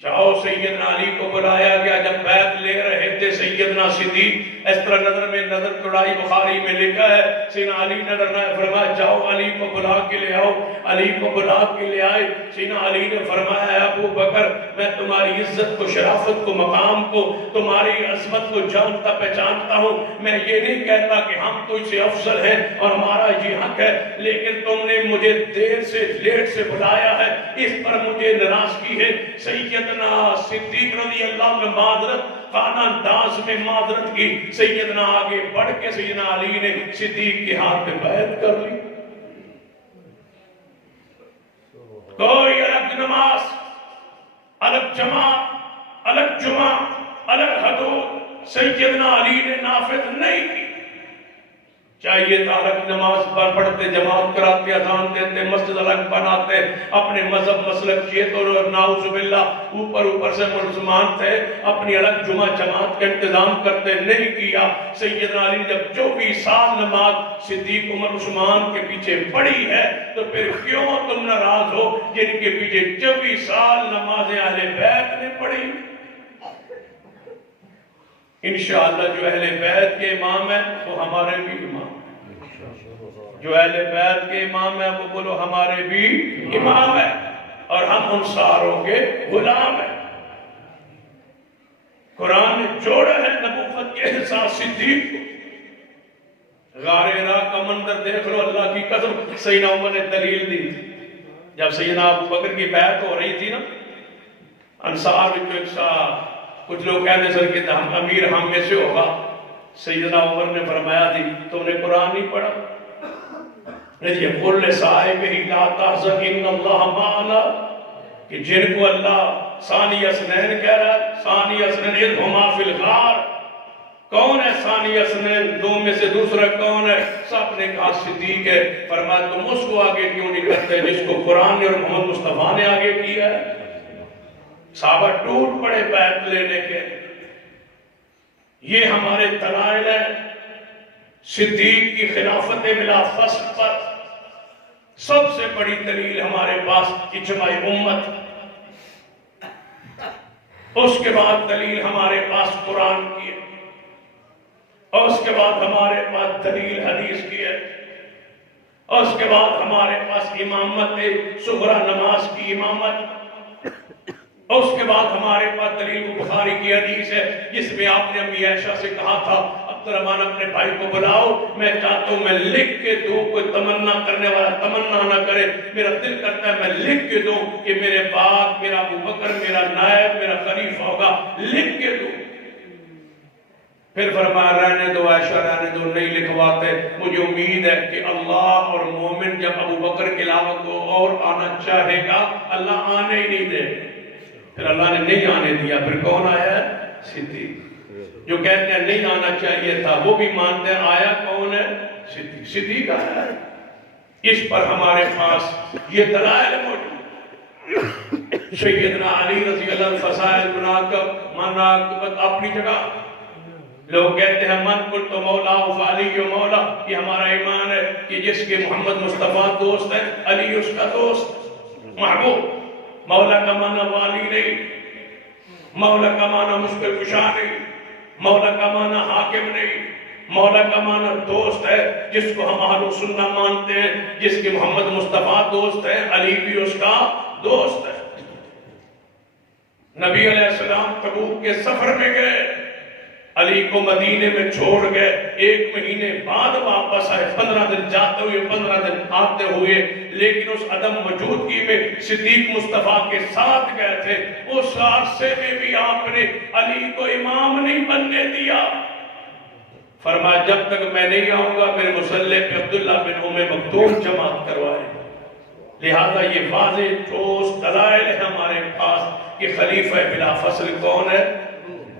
چاہو سیدنا علی کو بلایا گیا، جب بیعت لے رہے تھے سیدنا صدیق اس طرح نظر میں نظر توڑائی، بخاری میں لکھا ہے سیدنا علی نظر نہ فرمایا جاؤ علی کو بلا کے لے آؤ، علی کو بلا کے لے آئے۔ سیدنا علی نے فرمایا ابو بکر میں تمہاری عزت کو، شرافت کو، مقام کو، تمہاری عظمت کو جانتا پہچانتا ہوں، میں یہ نہیں کہتا کہ ہم تجھ سے افضل ہیں اور ہمارا یہ حق ہے، لیکن تم نے مجھے دیر سے لیٹ سے بلایا ہے، اس پر مجھے ناراضگی ہے۔ سیدنا صدیق رضی اللہ نے معذرت خانہ انداز میں معذرت کی، سیدنا آگے بڑھ کے سیدنا علی نے صدیق کے ہاتھ میں بیعت کر لی۔ کوئی الگ نماز، الگ جماعت، الگ جمعہ، الگ حدود سیدنا علی نے نافذ نہیں کی۔ چاہیے تھا الگ نماز پڑھتے، جماعت کراتے، اذان دیتے، مسجد الگ بناتے، اپنے مذہب مسلک کیے تو نعوذ باللہ اوپر سے مسلمان تھے، اپنی الگ جمعہ جماعت کا انتظام کرتے، نہیں کیا۔ سیدنا علی نے جب 24 سال نماز صدیق عمر عثمان کے پیچھے پڑھی ہے تو پھر کیوں تم ناراض ہو جن کے پیچھے 24 سال نمازیں اہل بیت نے پڑھی؟ انشاءاللہ جو اہل بیت کے امام ہیں وہ ہمارے بھی امام ہیں، جو اہل بیت کے امام ہیں وہ بولو ہمارے بھی امام ہیں، اور ہم ان ساروں کے غلام ہیں۔ قرآن نے جوڑا ہے نبوت کے احساس صدیق کو۔ غار ہرا کا منظر دیکھ لو، اللہ کی قسم سیدنا عمر نے دلیل دی تھی جب سیدنا ابو بکر کی بیعت ہو رہی تھی نا، انصار میں کچھ لوگ کہتے سر کہ ہم امیر ہم میں سے ہوگا، سیدنا عمر نے فرمایا تھی تم نے قرآن نہیں پڑھا؟ نہیں قل لصاحبہ لا تحزن ان اللہ معنا، کہ جن کو اللہ ثانی اثنین کہہ رہا ہے، ثانی اثنین اذ ہما فی الغار، کون ہے ثانی اثنین؟ دو میں سے دوسرا کون ہے؟ سب نے کہا صدیق ہے۔ فرمایا تم اس کو آگے کیوں نہیں کرتے جس کو قرآن نے اور محمد مصطفیٰ نے آگے کیا ہے؟ صحابہ ٹوٹ پڑے بیعت لینے کے۔ یہ ہمارے دلائل ہیں صدیق کی خلافت بلا فصل پر۔ سب سے بڑی دلیل ہمارے پاس اجماع امت، اس کے بعد دلیل ہمارے پاس قرآن کی ہے، اور اس کے بعد ہمارے پاس دلیل حدیث کی ہے، اور اس کے بعد ہمارے پاس امامت صغرا نماز کی امامت، اور اس کے بعد ہمارے پاس دلیل بخاری کی حدیث ہے جس میں آپ نے امی عائشہ سے کہا تھا عبد الرحمن اپنے بھائی کو بلاؤ، میں چاہتا ہوں میں لکھ کے دوں، کوئی تمنا کرنے والا تمنا نہ کرے، میرا دل کرتا ہے میں لکھ کے دوں کہ میرے بعد میرا ابو بکر میرا نائب میرا خلیفہ ہوگا، لکھ کے دوں۔ پھر فرمایا رہنے دو عائشہ رہنے دو، نہیں لکھواتے، مجھے امید ہے کہ اللہ اور مومن جب ابو بکر کے علاوہ کو اور آنا چاہے گا اللہ آنے ہی نہیں دے۔ پھر اللہ نے نہیں آنے دیا، پھر کون آیا ہے؟ صدیق۔ جو کہتے ہیں نہیں آنا چاہیے تھا وہ بھی مانتے ہیں، آیا کون ہے؟ صدیق۔ صدیق آیا ہے۔ اس پر ہمارے پاس یہ دلائل موجود۔ سیدنا علی رضی اللہ عنہ فضائل مناقب اپنی جگہ، لوگ کہتے ہیں من کل تو مولا فعلی جو مولا، یہ ہمارا ایمان ہے کہ جس کے محمد مصطفیٰ دوست ہے علی اس کا دوست محبوب۔ مولا کا معنی والی نہیں، مولا کا معنی مشکل کشا نہیں، مولا کا معنی حاکم نہیں، مولا کا معنی دوست ہے جس کو ہم اہل سنہ مانتے ہیں، جس کے محمد مصطفیٰ دوست ہے علی بھی اس کا دوست ہے۔ نبی علیہ السلام تبوک کے سفر میں گئے، علی کو مدینے میں چھوڑ گئے، 1 مہینے بعد واپس آئے، 15 دن جاتے ہوئے 15 دن آتے ہوئے، لیکن اس عدم موجودگی میں صدیق مصطفیٰ کے ساتھ گئے تھے۔ اس عرصے میں بھی آپ نے علی کو امام نہیں بننے دیا، فرمایا جب تک میں نہیں آؤں گا میرے مصلی پہ عبداللہ بن ام مکتوم جماعت کروائے۔ لہذا یہ واضح ٹھوس دلائل ہے ہمارے پاس کہ خلیفہ بلا فصل کون ہے؟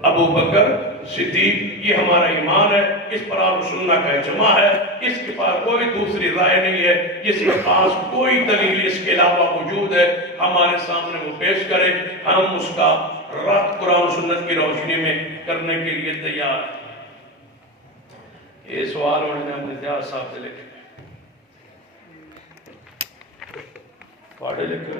ابو بکر صدیق۔ یہ ہمارا ایمان ہے، اس پر اہل سنہ کا اجماع ہے، اس کے پاس کوئی دوسری رائے نہیں ہے، جس کے پاس کوئی دلیل اس کے علاوہ موجود ہے ہمارے سامنے وہ پیش کرے، ہم اس کا رد قرآن سنت کی روشنی میں کرنے کے لیے تیار ہیں۔ یہ سوال انہوں نے اپنے دیار صاحب سے لکھے پاڑے لکھے